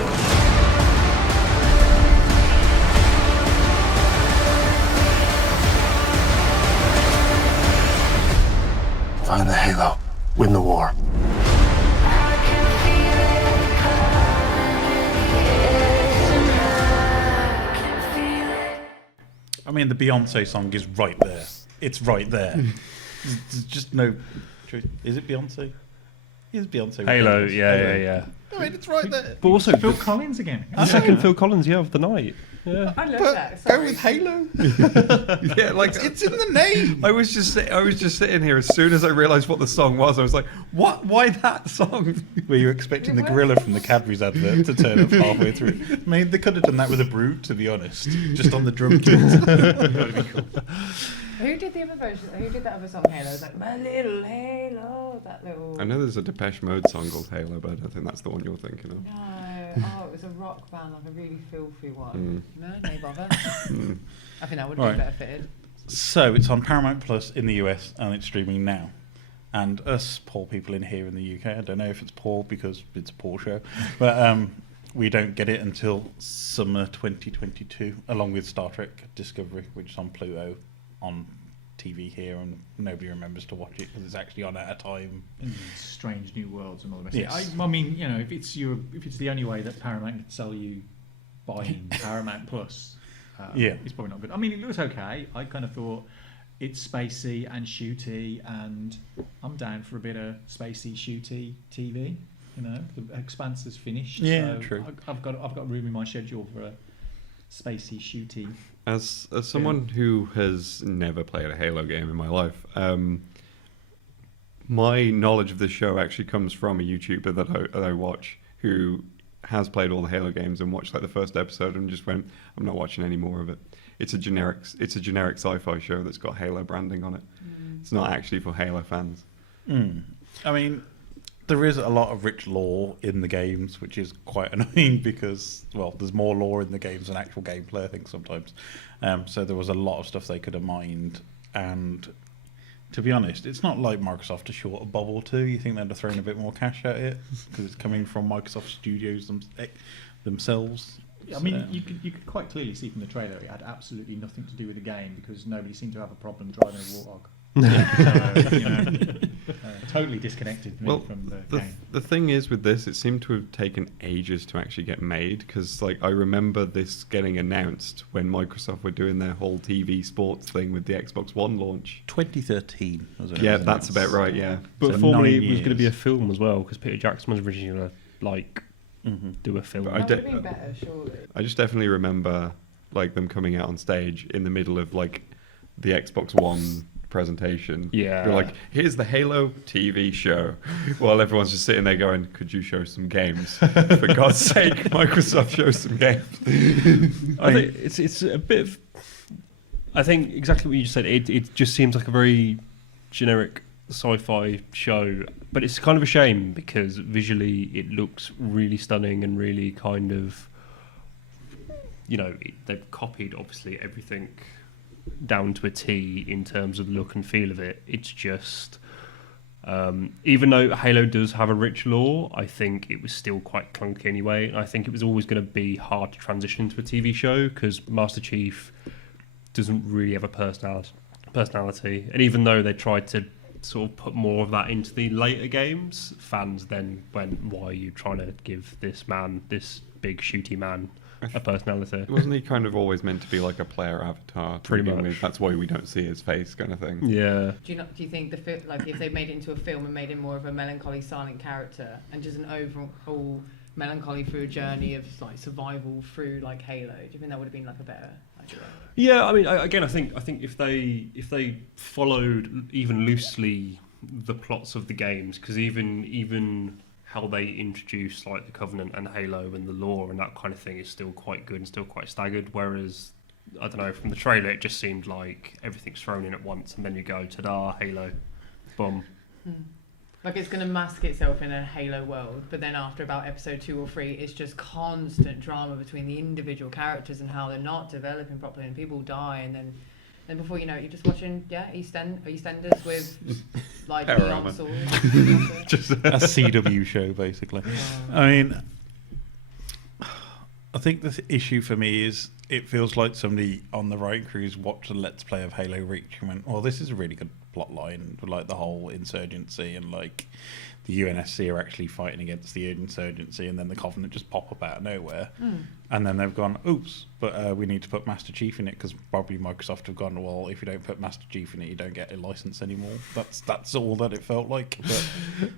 Find the Halo. Win the war. I mean, the Beyonce song is right there. It's right there. There's just no truth. Is it Beyonce? Is Beyonce? Halo, yeah. I mean, it's right there. But also Phil Collins again. Second Phil Collins, of the night. Yeah. I love But that. go Sorry. with Halo. Yeah, like It's in the name. I was just sitting here. As soon as I realised what the song was, I was like, "What? Why that song?" Were you expecting the gorilla from the Cadbury's advert to turn up halfway through? I mean, they could have done that with a brute, to be honest. Just on the drum kit. That'd be cool. Who did the other version? Who did that other song, Halo? It was like, my little Halo. That little... I know there's a Depeche Mode song called Halo, but I don't think that's the one you're thinking of. No. Oh, it was a rock band, like a really filthy one. No bother. I think that would be Right. better fitted. So it's on Paramount Plus in the US and it's streaming now. And us poor people in here in the UK, I don't know if it's poor because it's a poor show, but we don't get it until summer 2022, along with Star Trek Discovery, which is on Pluto on TV here, and nobody remembers to watch it because it's actually on at a time. And Strange New Worlds and all the rest. Yes. I mean, you know, if it's the only way that Paramount can sell you buying Paramount Plus, it's probably not good. I mean, it looks okay. I kind of thought it's spacey and shooty, and I'm down for a bit of spacey, shooty TV. You know, The Expanse is finished. Yeah, so true. I've got room in my schedule for a spacey, shooty. As someone who has never played a Halo game in my life, my knowledge of this show actually comes from a YouTuber that I watch who has played all the Halo games and watched like the first episode and just went, I'm not watching any more of it. It's a generic sci-fi show that's got Halo branding on it. It's not actually for Halo fans. I mean, there is a lot of rich lore in the games, which is quite annoying because, well, there's more lore in the games than actual gameplay, I think, sometimes. So there was a lot of stuff they could have mined. And to be honest, it's not like Microsoft are short a bob or two. You think they'd have thrown a bit more cash at it because it's coming from Microsoft Studios themselves. I mean, you could quite clearly see from the trailer it had absolutely nothing to do with the game because nobody seemed to have a problem driving a Warthog. Totally disconnected from the game. The thing is with this, it seemed to have taken ages to actually get made because, like, I remember this getting announced when Microsoft were doing their whole TV sports thing with the Xbox One launch. 2013. Yeah, that's about right. Yeah, But So formerly 9 it was going to be a years. film as well because Peter Jackson was originally going to do a film. But That would have been better, surely. I just definitely remember like them coming out on stage in the middle of like the Xbox One presentation. Yeah. They're like, here's the Halo TV show. While everyone's just sitting there going, could you show some games? For God's sake, Microsoft, show some games. I think it's a bit of... I think exactly what you just said. It just seems like a very generic sci-fi show, but it's kind of a shame because visually it looks really stunning and really kind of, you know, they've copied obviously everything down to a T in terms of the look and feel of it. It's just, even though Halo does have a rich lore, I think it was still quite clunky anyway. And I think it was always going to be hard to transition to a TV show because Master Chief doesn't really have a personality. And even though they tried to sort of put more of that into the later games, fans then went, why are you trying to give this man, this big shooty man, a personality? Wasn't he kind of always meant to be like a player avatar? Pretty begin much. with? That's why we don't see his face, kind of thing. Yeah. Do you think like if they made it into a film and made him more of a melancholy silent character and just an overall melancholy through a journey of like survival through like Halo, do you think that would have been like a better idea? Yeah, I mean, I think if they followed even loosely the plots of the games, because even how they introduce like the Covenant and Halo and the lore and that kind of thing is still quite good and still quite staggered. Whereas I don't know, from the trailer it just seemed like everything's thrown in at once and then you go, ta-da, Halo, boom. Like it's going to mask itself in a Halo world, but then after about episode 2 or 3, it's just constant drama between the individual characters and how they're not developing properly, and people die, and then before you know it, you're just watching EastEnders with like neon swords. Just a CW show, basically. I mean, I think the issue for me is it feels like somebody on the writing crews watched a Let's Play of Halo Reach and went, "Oh, this is a really good plot line, like the whole insurgency and like the UNSC are actually fighting against the insurgency, and then the Covenant just pop up out of nowhere, and then they've gone, oops, but we need to put Master Chief in it because probably Microsoft have gone, well, if you don't put Master Chief in it, you don't get a license anymore." That's all that it felt like. But,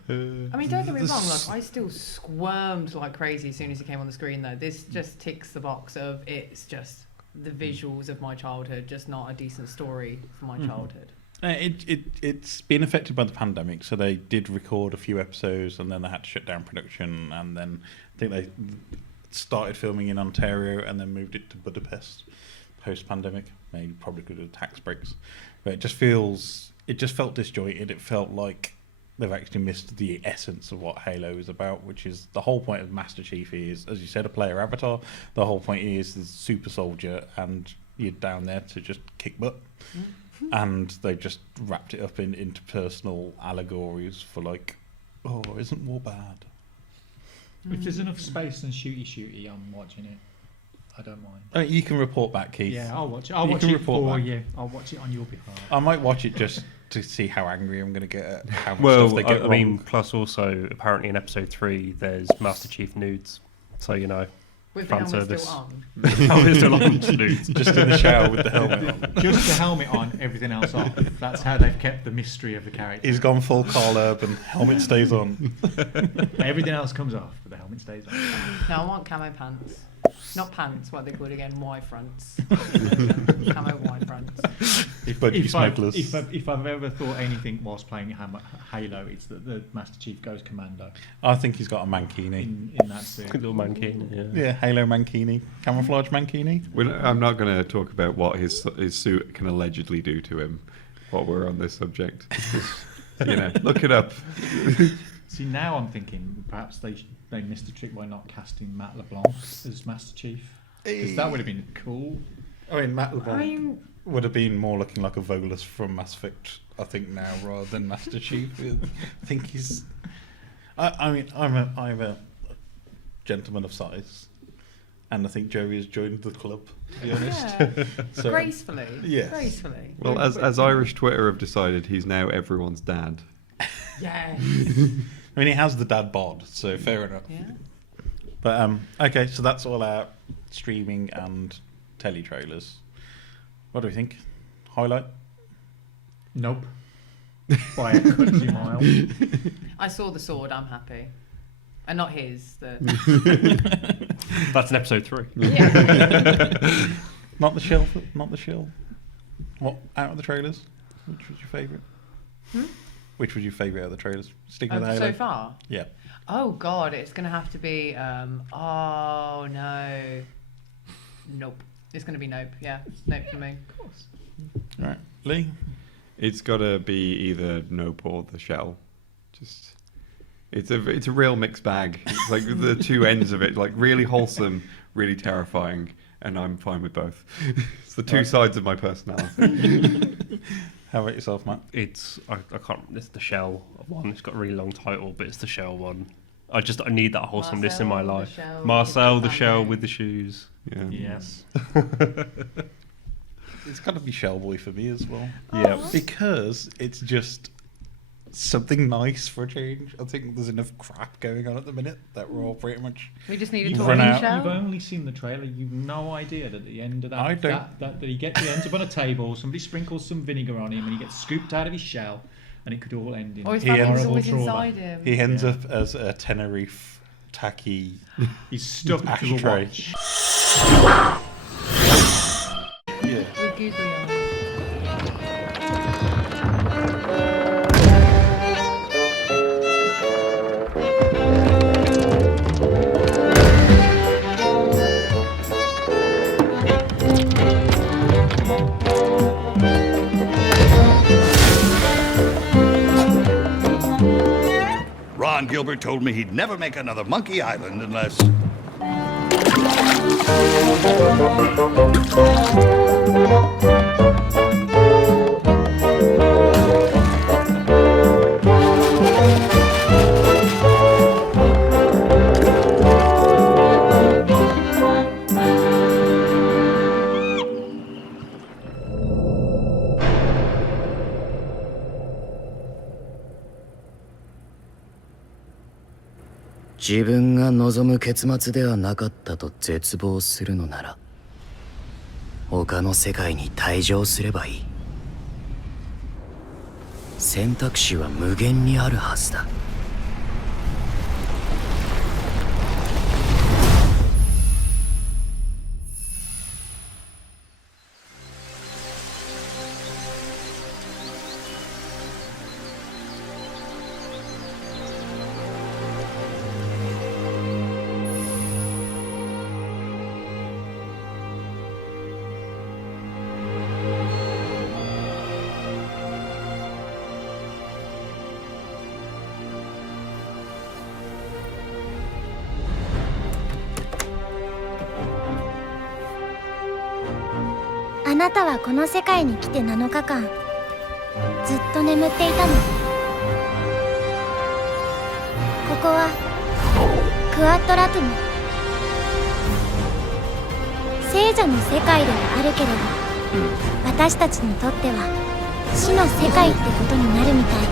I mean, don't get me wrong, like I still squirmed like crazy as soon as it came on the screen though. This just ticks the box of it's just the visuals of my childhood, just not a decent story for my childhood. It's been affected by the pandemic, so they did record a few episodes and then they had to shut down production, and then I think they started filming in Ontario and then moved it to Budapest post-pandemic, maybe probably because of tax breaks. But it just felt disjointed. It felt like they've actually missed the essence of what Halo is about, which is the whole point of Master Chief is, as you said, a player avatar. The whole point is the super soldier, and you're down there to just kick butt. And they just wrapped it up in interpersonal allegories for like, oh, isn't war bad? If there's enough space and shooty, I'm watching it. I don't mind. I mean, you can report back, Keith. Yeah, I'll watch it. I'll watch it for you. I'll watch it on your behalf. I might watch it just to see how angry I'm going to get at how much Well, stuff they get I wrong. mean, plus also apparently in episode 3 there's Master Chief nudes, so you know. With the fan helmet service. still on. Helmet still on, nudes. Just in the shower with the helmet on. Just the helmet on, everything else off. That's how they've kept the mystery of the character. He's gone full Carl Urban. Helmet stays on. Everything else comes off, but the helmet stays on. No, I want camo pants. Not pants, what are they called again? Y fronts. Camo Y fronts. If I've ever thought anything whilst playing Halo, it's that the Master Chief goes commando. I think he's got a mankini. In that suit. Little mankini, Yeah, Halo mankini. Camouflage mankini. I'm not going to talk about what his suit can allegedly do to him while we're on this subject. You know, look it up. See, now I'm thinking perhaps they missed a trick by not casting Matt LeBlanc as Master Chief. Because that would have been cool. I mean, Matt LeBlanc would have been more looking like a Volus from Mass Effect, I think, now, rather than Master Chief. I think he's... I mean, I'm a gentleman of size, and I think Joey has joined the club, to be honest. So, gracefully. Yes. Gracefully. Well, as Irish Twitter have decided, he's now everyone's dad. Yes. I mean, he has the dad bod, so fair enough. Yeah. But okay, so that's all our streaming and telly trailers. What do we think? Highlight? Nope. By a country mile. I saw the sword. I'm happy, and not his. That's in episode 3. Yeah. Not the shell. Not the shell. What out of the trailers? Which was your favourite? Which was your favourite out of the trailers? Sticking with Halo. So far? Yeah. Oh God, it's going to have to be. Oh no. Nope. It's going to be nope. Yeah, nope for me. Of course. All right, Leigh. It's got to be either Nope or the Shell. Just it's a real mixed bag. It's like the two ends of it, like really wholesome, really terrifying, and I'm fine with both. It's the two sides of my personality. How about yourself, Matt? It's I can't. It's the Shell one. It's got a really long title, but it's the Shell one. I need that wholesomeness in my life. Marcel, the Shell with the shoes. Yeah. Yes. It's got to be Shellboy for me as well. Yeah. Because it's just something nice for a change. I think there's enough crap going on at the minute that we're all pretty much. We just need a You've talking run out. shell. You've only seen the trailer. You've no idea that at the end of that, I don't- that he ends up on a table. Somebody sprinkles some vinegar on him, and he gets scooped out of his shell, and it could all end in Or his He family's ends- always trauma. inside him. He ends up as a Tenerife tacky He's stuck to a ashtray. watch. Yeah. With googly eyes. Ron Gilbert told me he'd never make another Monkey Island unless...「自分が望む結末ではなかったと絶望するのなら他の世界に退場すればいい。選択肢は無限にあるはずだ。あなたはこの世界に来て7日間ずっと眠っていたの。ここはクワッドラトム、聖者の世界ではあるけれど、私たちにとっては死の世界ってことになるみたい。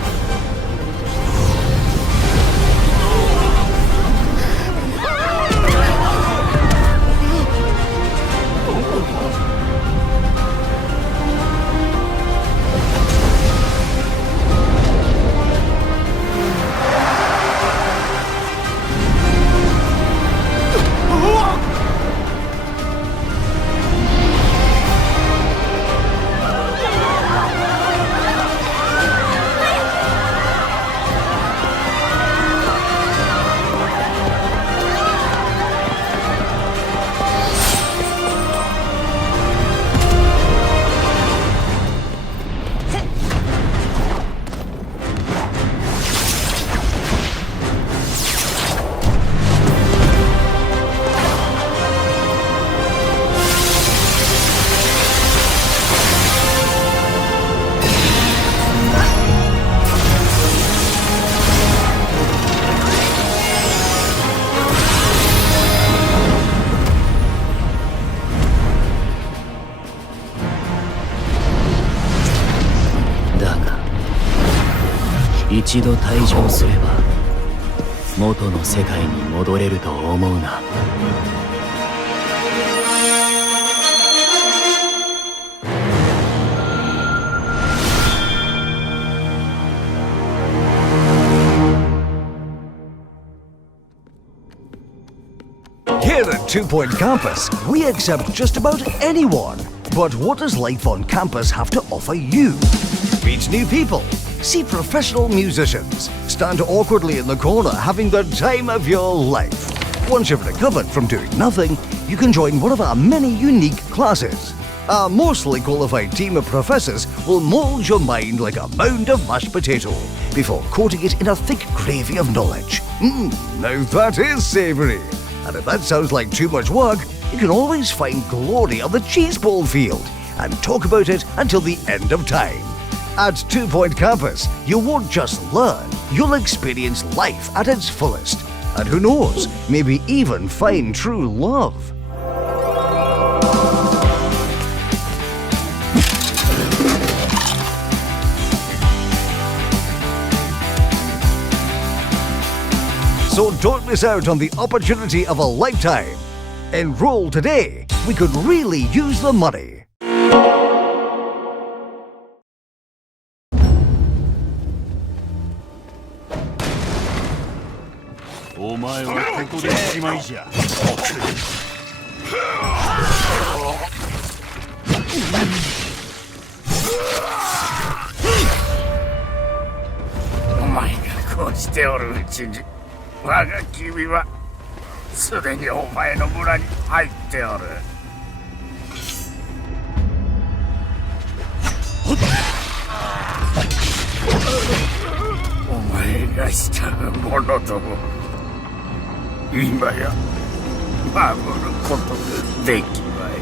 一度退場すれば元の世界に戻れると思うな。Here at 2 Point Campus, we accept just about anyone. But what does life on campus have to offer you? Meet new people, see professional musicians, stand awkwardly in the corner having the time of your life. Once you've recovered from doing nothing, you can join one of our many unique classes. Our mostly qualified team of professors will mould your mind like a mound of mashed potato before coating it in a thick gravy of knowledge. Now that is savoury. And if that sounds like too much work, you can always find glory on the cheese ball field and talk about it until the end of time. At 2 Point Campus, you won't just learn, you'll experience life at its fullest. And who knows, maybe even find true love. So don't miss out on the opportunity of a lifetime. Enroll today. We could really use the money. お前はここでしまいじゃ。お前がこうしておるうちに、我が君はすでにお前の村に入っておる。お前が慕う者ども、今や守ることができまい。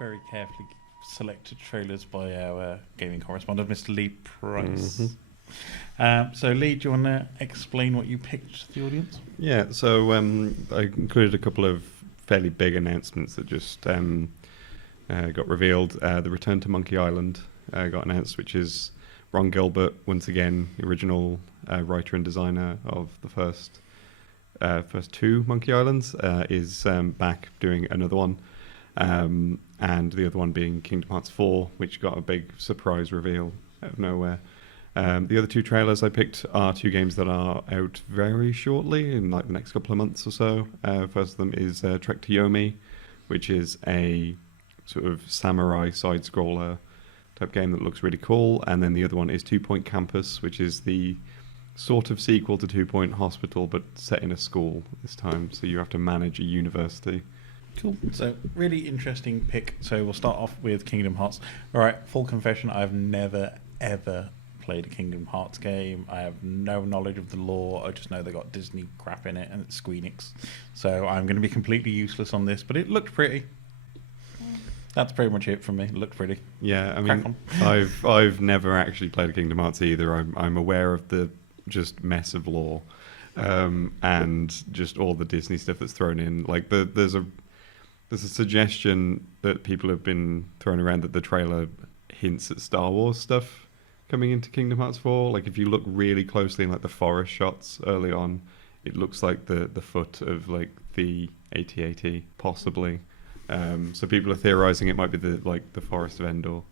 Very carefully selected trailers by our gaming correspondent, Mr. Leigh Price. So, Leigh, do you want to explain what you picked to the audience? Yeah, so I included a couple of fairly big announcements that just got revealed. The return to Monkey Island got announced, which is Ron Gilbert, once again, the original writer and designer of the first two Monkey Islands, is back doing another one. And the other one being Kingdom Hearts 4, which got a big surprise reveal out of nowhere. The other two trailers I picked are two games that are out very shortly, in like the next couple of months or so. First of them is Trek to Yomi, which is a sort of samurai side-scroller type game that looks really cool. And then the other one is 2 Point Campus, which is the sort of sequel to 2 Point Hospital, but set in a school this time. So you have to manage a university. Cool. So, really interesting pick. So, we'll start off with Kingdom Hearts. All right, full confession, I've never, ever played a Kingdom Hearts game. I have no knowledge of the lore. I just know they got Disney crap in it and it's Squeenix. So, I'm going to be completely useless on this, but it looked pretty. That's pretty much it from me. It looked pretty. Yeah, I mean, I've never actually played a Kingdom Hearts either. I'm aware of the just mess of lore and just all the Disney stuff that's thrown in. Like, there's a suggestion that people have been throwing around that the trailer hints at Star Wars stuff coming into Kingdom Hearts 4. Like, if you look really closely in like the forest shots early on, it looks like the foot of like the AT-AT, possibly. So people are theorizing it might be the Forest of Endor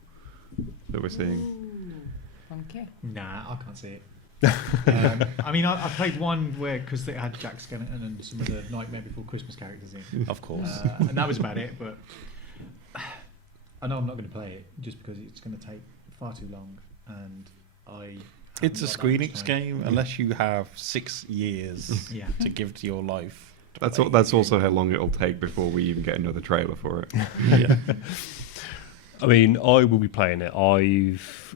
that we're seeing. Okay. Nah, I can't see it. I mean, I played one where, because they had Jack Skellington and some of the Nightmare Before Christmas characters in. Of course. And that was about it, but I know I'm not going to play it just because it's going to take far too long, and it's a Squeenix game unless you have 6 years Yeah. to give to your life. That's also how long it'll take before we even get another trailer for it. Yeah. I mean, I will be playing it. I've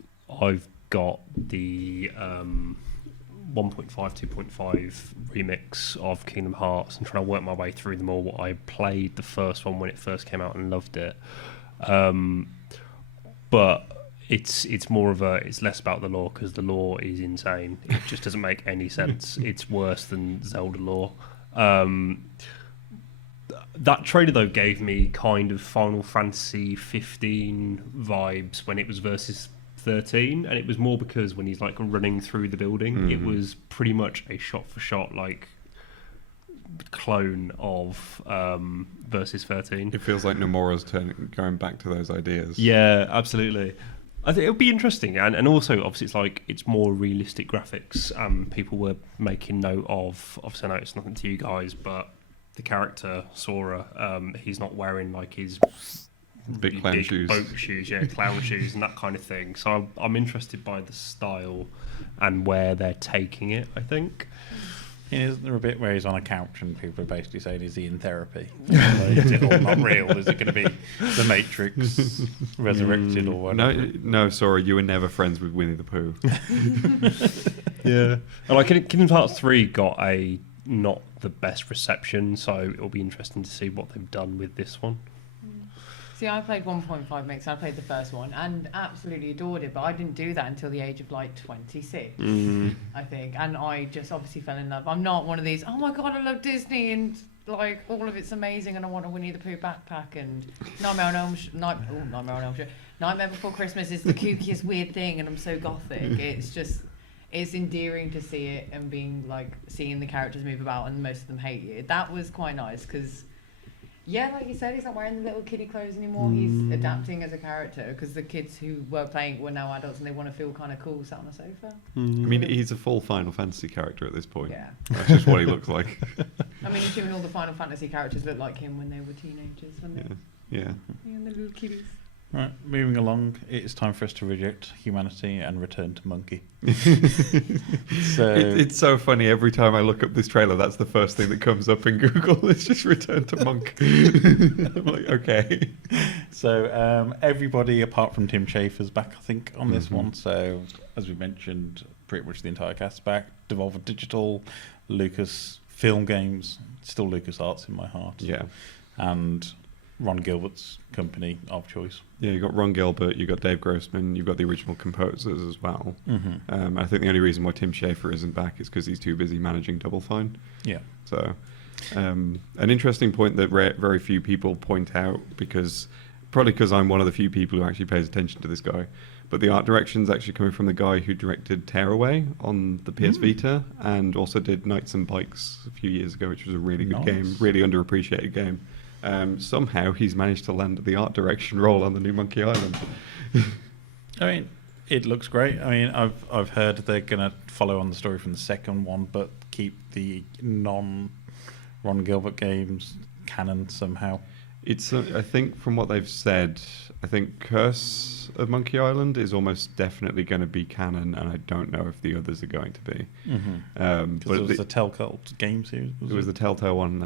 got the 1.5, 2.5 remix of Kingdom Hearts and trying to work my way through them all. I played the first one when it first came out and loved it. But it's more of it's less about the lore, because the lore is insane. It just doesn't make any sense. It's worse than Zelda lore. That trailer though gave me kind of Final Fantasy 15 vibes when it was versus 13, and it was more because when he's like running through the building, it was pretty much a shot for shot like clone of versus 13. It feels like Nomura's going back to those ideas. Yeah, absolutely. I think it'll be interesting, and also obviously it's more realistic graphics. People were making note of, obviously I know it's nothing to you guys, but the character Sora, he's not wearing like his big clown shoes, boat shoes, clown shoes and that kind of thing. So I'm interested by the style and where they're taking it, I think. Isn't there a bit where he's on a couch and people are basically saying, is he in therapy? Like, is it all not real? Is it going to be the Matrix resurrected or whatever? No, sorry, you were never friends with Winnie the Pooh. Yeah. And like Kingdom Hearts 3 got a not the best reception, so it'll be interesting to see what they've done with this one. See, I played 1.5 mix. I played the first one and absolutely adored it, but I didn't do that until the age of like 26, I think. And I just obviously fell in love. I'm not one of these, oh my god, I love Disney and like all of it's amazing and I want a Winnie the Pooh backpack and Nightmare Before Christmas is the kookiest weird thing and I'm so gothic. It's endearing to see it and being like seeing the characters move about and most of them hate you. That was quite nice because, yeah, like you said, he's not wearing the little kiddie clothes anymore. He's adapting as a character because the kids who were playing were now adults and they want to feel kind of cool sat on a sofa. I mean, he's a full Final Fantasy character at this point. Yeah. That's just what he looks like. I mean, assuming all the Final Fantasy characters look like him when they were teenagers. Yeah. And the little kiddies. Right, moving along, it's time for us to reject humanity and return to Monkey. So it's so funny. Every time I look up this trailer, that's the first thing that comes up in Google. It's just return to Monk. I'm like, okay. So everybody apart from Tim Schafer's back, I think, on this one. So as we mentioned, pretty much the entire cast's back. Devolver Digital, Lucas Film Games, still LucasArts in my heart. Yeah. And Ron Gilbert's company of choice. Yeah, you got Ron Gilbert, you got Dave Grossman, you've got the original composers as well. Mhm. I think the only reason why Tim Schafer isn't back is because he's too busy managing Double Fine. Yeah. So, an interesting point that very few people point out, probably because I'm one of the few people who actually pays attention to this guy, but the art direction's actually coming from the guy who directed Tearaway on the PS Vita and also did Knights and Bikes a few years ago, which was a really good game, really underappreciated game. Somehow he's managed to land the art direction role on the new Monkey Island. I mean, it looks great. I mean, I've heard they're gonna follow on the story from the second one, but keep the non-Ron Gilbert games canon somehow. It's I think from what they've said, I think Curse of Monkey Island is almost definitely going to be canon, and I don't know if the others are going to be. But it was the Telltale game series. It was the Telltale one.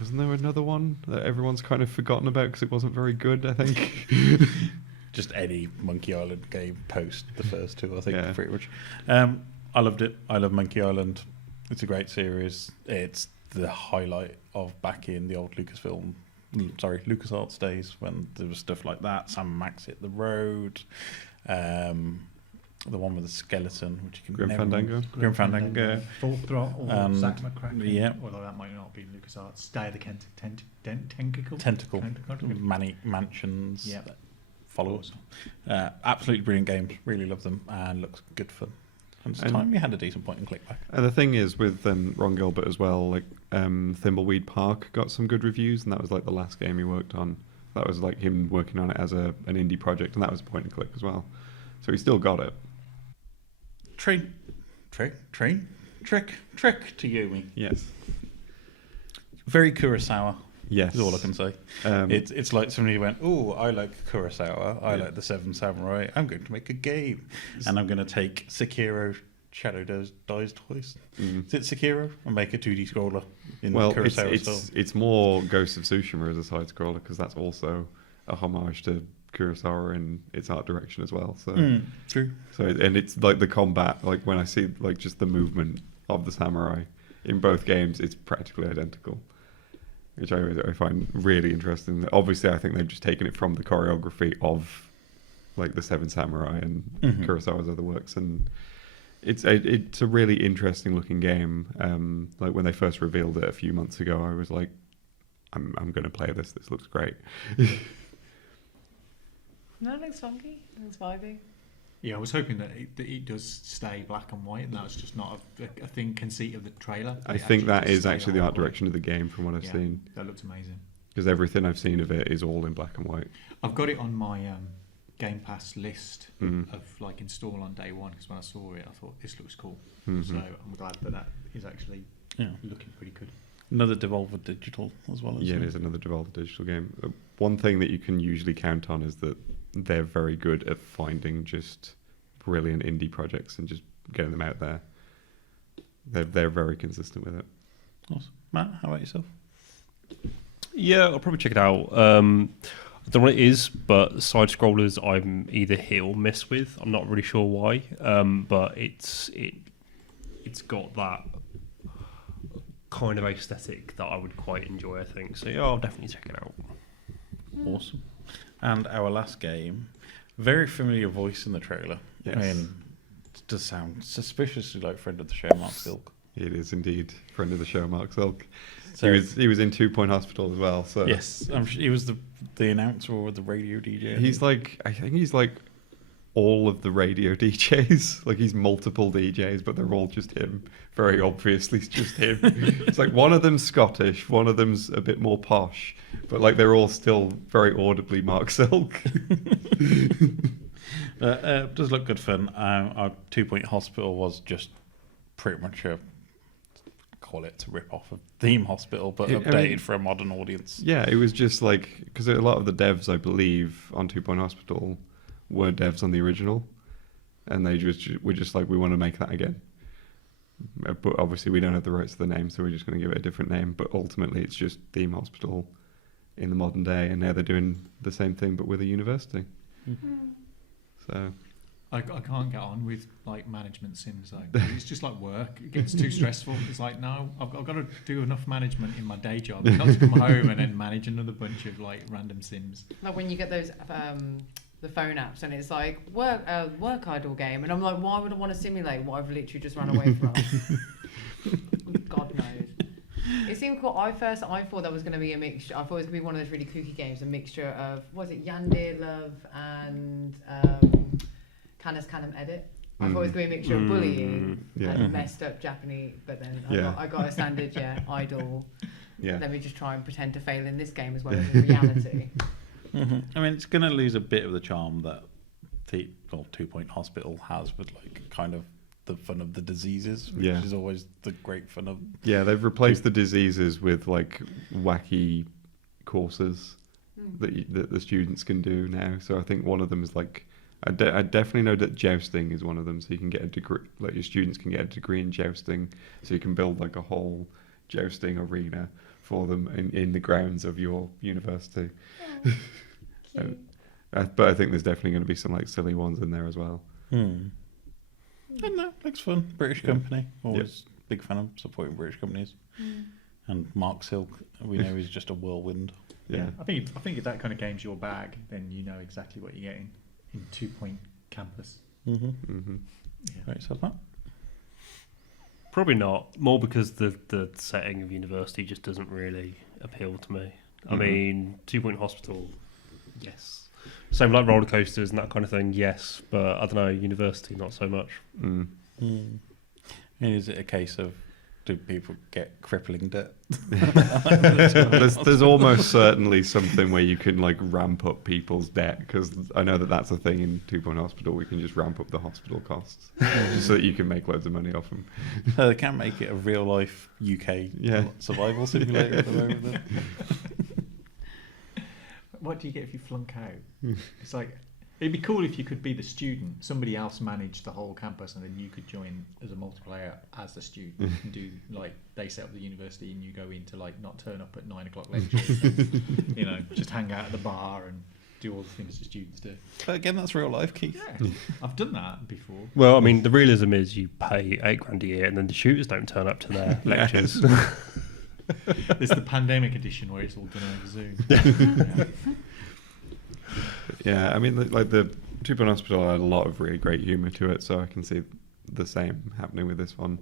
Wasn't there another one that everyone's kind of forgotten about because it wasn't very good, I think? Just any Monkey Island game post the first two, I think, Yeah. pretty much. I loved it. I love Monkey Island. It's a great series. It's the highlight of back in the old LucasArts days when there was stuff like that. Sam Max Hit the Road. The one with the skeleton, which you can Grim Fandango. Grim Fandango. Full Throttle, Zack McCracken. Yeah. Although that might not be LucasArts. Day of the Tentacle. Tentacle. Mansions. Yeah. Followers. Absolutely brilliant games. Really love them and looks good fun. And it's And- time we had a decent point and click back. And the thing is with Ron Gilbert as well, like Thimbleweed Park got some good reviews, and that was like the last game he worked on. That was like him working on it as an indie project, and that was a point and click as well. So he still got it. Trick to Yomi. Yes. Very Kurosawa. Yes. Is all I can say. It's like somebody went, oh, I like Kurosawa. I like the Seven Samurai. I'm going to make a game. And I'm going to take Sekiro Shadow Dies Twice. Is it Sekiro? And make a 2D scroller in Kurosawa style. It's more Ghost of Tsushima as a side scroller because that's also a homage to Kurosawa in its art direction as well. So true. So and it's like the combat, like when I see like just the movement of the samurai in both games, it's practically identical, which I find really interesting. Obviously, I think they've just taken it from the choreography of like the Seven Samurai and Kurosawa's other works, and it's a really interesting looking game. Like when they first revealed it a few months ago, I was like, I'm going to play this. This looks great. No, it looks funky. It looks vibey. Yeah, I was hoping that it does stay black and white, and that's just not a thing conceit of the trailer. I think that is actually the art direction of the game from what I've seen. That looks amazing. Because everything I've seen of it is all in black and white. I've got it on my Game Pass list Mhm. of like install on day one, because when I saw it, I thought this looks cool. Mhm. So I'm glad that is actually looking pretty good. Another Devolver Digital as well. Yeah, it is another Devolver Digital game. One thing that you can usually count on is that they're very good at finding just brilliant indie projects and just getting them out there. They're very consistent with it. Awesome. Matt, how about yourself? Yeah, I'll probably check it out. I don't know what it is, but side scrollers I'm either hit or miss with. I'm not really sure why, but it's got that kind of aesthetic that I would quite enjoy, I think. So yeah, I'll definitely check it out. Awesome. And our last game, very familiar voice in the trailer. Yes. I mean, it does sound suspiciously like friend of the show, Mark Silk. It is indeed friend of the show, Mark Silk. So- he was in 2 Point Hospital as well. So Yes, I'm sure he was the announcer or the radio DJ. I think he's like all of the radio DJs. Like he's multiple DJs, but they're all just him. Very obviously, it's just him. It's like one of them's Scottish, one of them's a bit more posh, but like they're all still very audibly Mark Silk. Does look good fun. Our 2 Point Hospital was just pretty much a rip off of Theme Hospital, but updated for a modern audience. Yeah, it was just like because a lot of the devs, I believe, on 2 Point Hospital were devs on the original, and they were just like, we want to make that again. But obviously, we don't have the rights to the name, so we're just going to give it a different name. But ultimately, it's just Theme Hospital in the modern day, and now they're doing the same thing but with a university. So I can't get on with like management sims. Like, it's just like work. It gets too stressful. It's like, no, I've got to do enough management in my day job, not to come home and then manage another bunch of like random sims. Like when you get those the phone apps and it's like work idle game, and I'm like, why would I want to simulate what I've literally just run away from? God knows. It seemed cool. I thought that was going to be a mixture. I thought it was going to be one of those really kooky games, a mixture of, was it Yandere Love and Canis Canem Edit? I thought it was going to be a mixture of bullying and messed up Japanese, but then I got a standard, idle. Yeah. Let me just try and pretend to fail in this game as well as in reality. I mean, it's going to lose a bit of the charm that 2 Point Hospital has with like kind of the fun of the diseases, which is always the great fun of. Yeah, they've replaced the diseases with like wacky courses that the students can do now. So I think one of them is like, I definitely know that jousting is one of them. So you can get a degree, like your students can get a degree in jousting. So you can build like a whole jousting arena for them in the grounds of your university. But I think there's definitely going to be some like silly ones in there as well. I don't know, looks fun. British company, always big fan of supporting British companies. And Marcel, we know, is just a whirlwind. Yeah, I think if that kind of game's your bag, then you know exactly what you're getting in 2 Point campus. Right, so that. Probably not. More because the setting of university just doesn't really appeal to me. I mean, 2 Point Hospital, yes. Same like roller coasters and that kind of thing, yes. But I don't know, university, not so much. Is it a case of, do people get crippling debt? there's almost certainly something where you can like ramp up people's debt, because I know that's a thing in 2 Point Hospital. We can just ramp up the hospital costs just so that you can make loads of money off them. They can make it a real life UK survival simulator at the moment. Then. What do you get if you flunk out? It's like, it'd be cool if you could be the student, somebody else managed the whole campus, and then you could join as a multiplayer as the student and do like, they set up the university and you go in to like not turn up at 9 o'clock lectures and, just hang out at the bar and do all the things the students do. But again, that's real life, Keith. Yeah, I've done that before. Well, I mean, the realism is you pay $8,000 a year and then the shooters don't turn up to their lectures. There's the pandemic edition where it's all done over Zoom. Yeah, I mean, like the 2 Point Hospital had a lot of really great humour to it, so I can see the same happening with this one.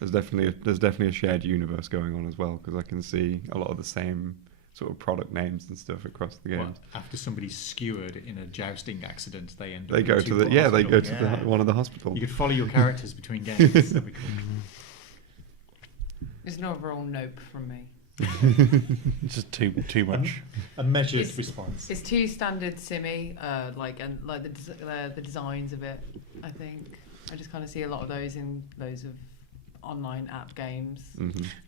There's definitely a shared universe going on as well, because I can see a lot of the same sort of product names and stuff across the games. After somebody's skewered in a jousting accident, they end up. They go to one of the hospitals. You could follow your characters between games. That'd be cool. It's an overall nope from me. It's just too much. A measured response. It's too standard simmy, the designs of it. I think I just kind of see a lot of those in loads of online app games.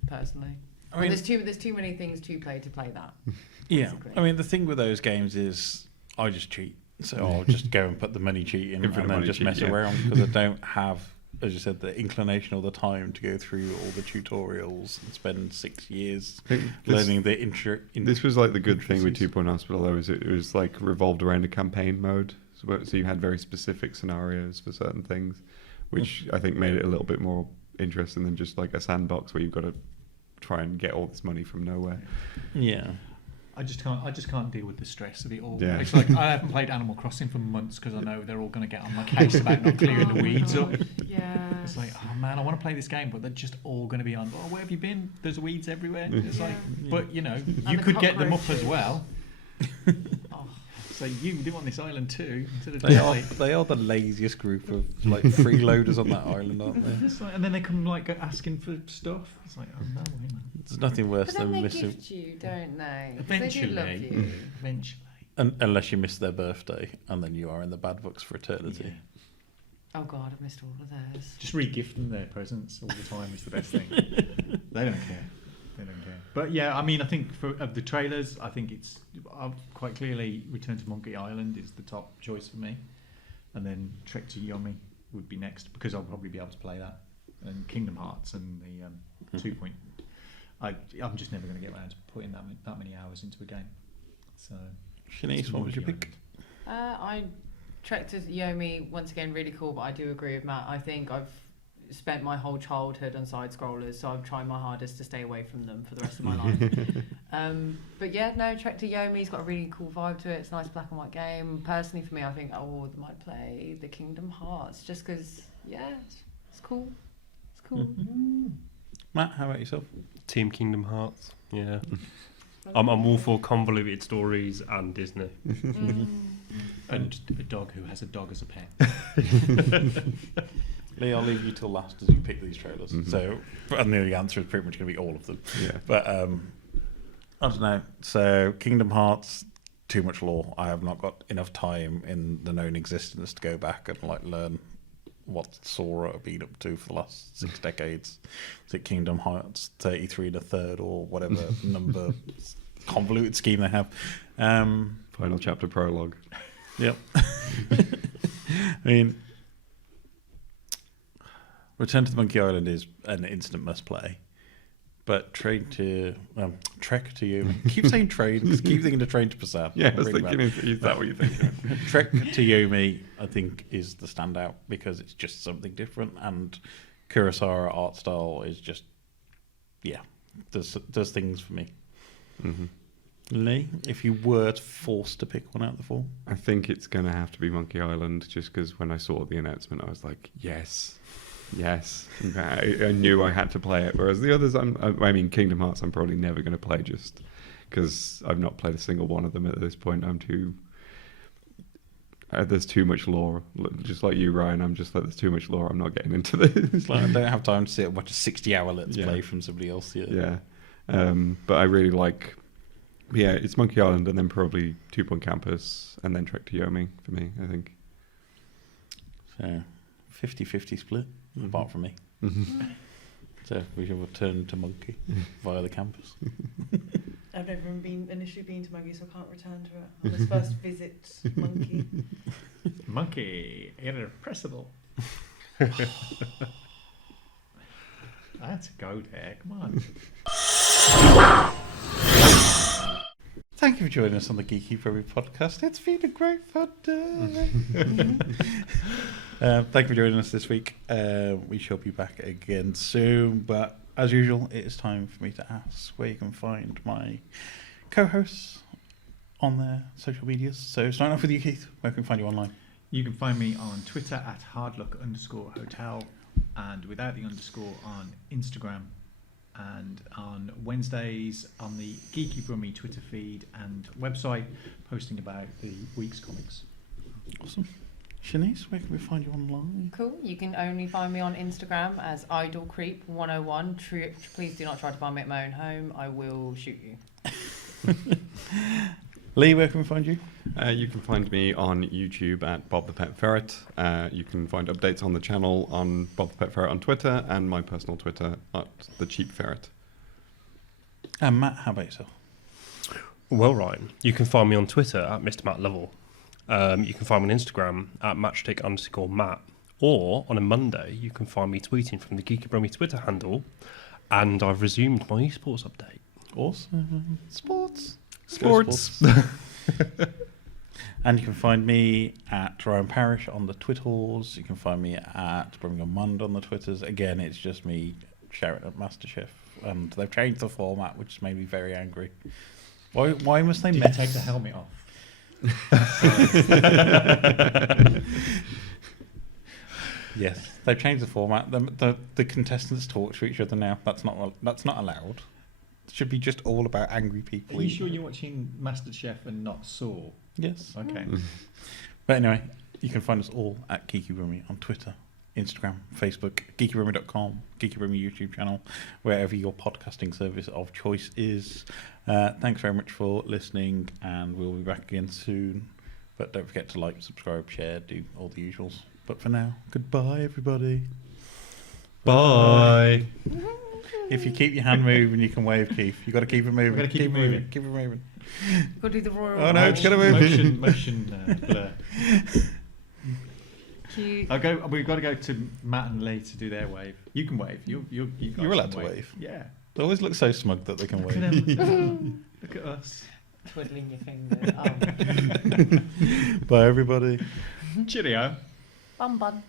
Personally, I mean, there's too many things to play that. Yeah, basically. I mean, the thing with those games is I just cheat, so I'll just go and put the money cheat in and then just mess around, because I don't have, as you said, the inclination or the time to go through all the tutorials and spend 6 years learning the intro. This was like the good thing with 2 Point Hospital, though, is it was like revolved around a campaign mode. So you had very specific scenarios for certain things, which I think made it a little bit more interesting than just like a sandbox where you've got to try and get all this money from nowhere. Yeah. I just can't deal with the stress of it all. Yeah. It's like I haven't played Animal Crossing for months because I know they're all going to get on my case about not clearing the weeds up. Yeah. It's like, oh man, I want to play this game, but they're just all going to be on. Oh, where have you been? There's weeds everywhere. It's like, but you could get them up as well. So you do on this island too. They are the laziest group of like freeloaders on that island, aren't they? And then they come like asking for stuff. It's like, oh no way, man. There's nothing worse But then than they missing. gift you, don't they? 'Cause Eventually, they do love you. Eventually. Unless you miss their birthday, and then you are in the bad books for eternity. Yeah. Oh God, I've missed all of those. Just re-gift them their presents all the time is the best thing. They don't care. But yeah, I mean, I think of the trailers, I think it's quite clearly Return to Monkey Island is the top choice for me, and then Trek to Yomi would be next, because I'll probably be able to play that, and Kingdom Hearts and the 2 Point. I'm just never going to get around to putting that many hours into a game. So, Shanice, what would you pick? I Trek to Yomi, once again, really cool, but I do agree with Matt. I think I've spent my whole childhood on side scrollers, so I've tried my hardest to stay away from them for the rest of my life. But yeah, no, Trek to Yomi's got a really cool vibe to it. It's a nice black and white game. Personally, for me, I think I might play the Kingdom Hearts just because, yeah, it's cool. It's cool. Matt, how about yourself? Team Kingdom Hearts. Yeah. I'm all for convoluted stories and Disney. And a dog who has a dog as a pet. Leigh, I'll leave you till last as you pick these trailers. So, and the answer is pretty much going to be all of them. Yeah. But I don't know. So, Kingdom Hearts, too much lore. I have not got enough time in the known existence to go back and like learn what Sora have been up to for the last 6 decades. Is it Kingdom Hearts 33 1/3 or whatever number convoluted scheme they have? Final chapter prologue. Yep. I mean, Return to the Monkey Island is an instant must play, but Trek to Yomi. Keep saying train because keep thinking of Train to Busan. Yeah, I was thinking, is that what you're thinking? Trek to Yomi, I think, is the standout because it's just something different, and Kurosawa art style is just, does things for me. Leigh, if you were forced to pick one out of the 4, I think it's going to have to be Monkey Island, just because when I saw the announcement, I was like, yes. I knew I had to play it. Whereas the others, I mean, Kingdom Hearts, I'm probably never going to play just because I've not played a single one of them at this point. I'm too. There's too much lore. Just like you, Ryan, I'm just like, there's too much lore. I'm not getting into this. Like, I don't have time to sit and watch a 60-hour Let's Play from somebody else. Yeah. But I really like. Yeah, it's Monkey Island and then probably 2 Point Campus and then Trek to Yomi for me, I think. So, 50-50 split, apart from me. So we shall return to Monke via the campus. I've never initially been to Monkey, so I can't return to it. On this first visit, Monkey. Monkey, irrepressible. That's a go there, come on. Thank you for joining us on the Geeky Brummie podcast. It's been a great fun day. Thank you for joining us this week. We shall be back again soon. But as usual, it is time for me to ask where you can find my co-hosts on their social medias. So starting off with you, Keith, where can we find you online? You can find me on Twitter at hardluck_hotel and without the underscore on Instagram. And on Wednesdays on the Geeky Brummie Twitter feed and website, posting about the week's comics. Awesome. Shanice, where can we find you online? Cool. You can only find me on Instagram as idolcreep101. Please do not try to find me at my own home. I will shoot you. Leigh, where can we find you? You can find me on YouTube at Bob the Pet Ferret. You can find updates on the channel on Bob the Pet Ferret on Twitter and my personal Twitter at The Cheap Ferret. And Matt, how about yourself? Well, Ryan, you can find me on Twitter at Mr. Matt Lovell. You can find me on Instagram at matchstick_Matt. Or on a Monday, you can find me tweeting from the Geeky Brummie Twitter handle. And I've resumed my esports update. Awesome. Sports. And you can find me at Ryan Parrish on the Twitters. You can find me at Birmingham Mund on the Twitters. Again, it's just me shouting at MasterChef. And they've changed the format, which has made me very angry. Why must they Did you take the helmet off? Yes, they've changed the format. The contestants talk to each other now. That's not allowed. It should be just all about angry people. Are you sure you're watching MasterChef and not Saw? Yes. Okay. But anyway, you can find us all at Geeky Brummie on Twitter, Instagram, Facebook, geekybrummie.com, Geeky Brummie YouTube channel, wherever your podcasting service of choice is. Thanks very much for listening, and we'll be back again soon. But don't forget to like, subscribe, share, do all the usuals. But for now, goodbye, everybody. Bye. If you keep your hand moving, you can wave, Keith. You've got to keep it moving. We've got to keep it moving. Keep it moving. You've got to do the royal. Oh, no, it's going to move. Motion blur. We've got to go to Matt and Leigh to do their wave. You can wave. You guys You're allowed can to wave. Yeah. They always look so smug that they can Look wave. at them. Look at us. Twiddling your fingers. Bye, everybody. Cheerio. Bun bun.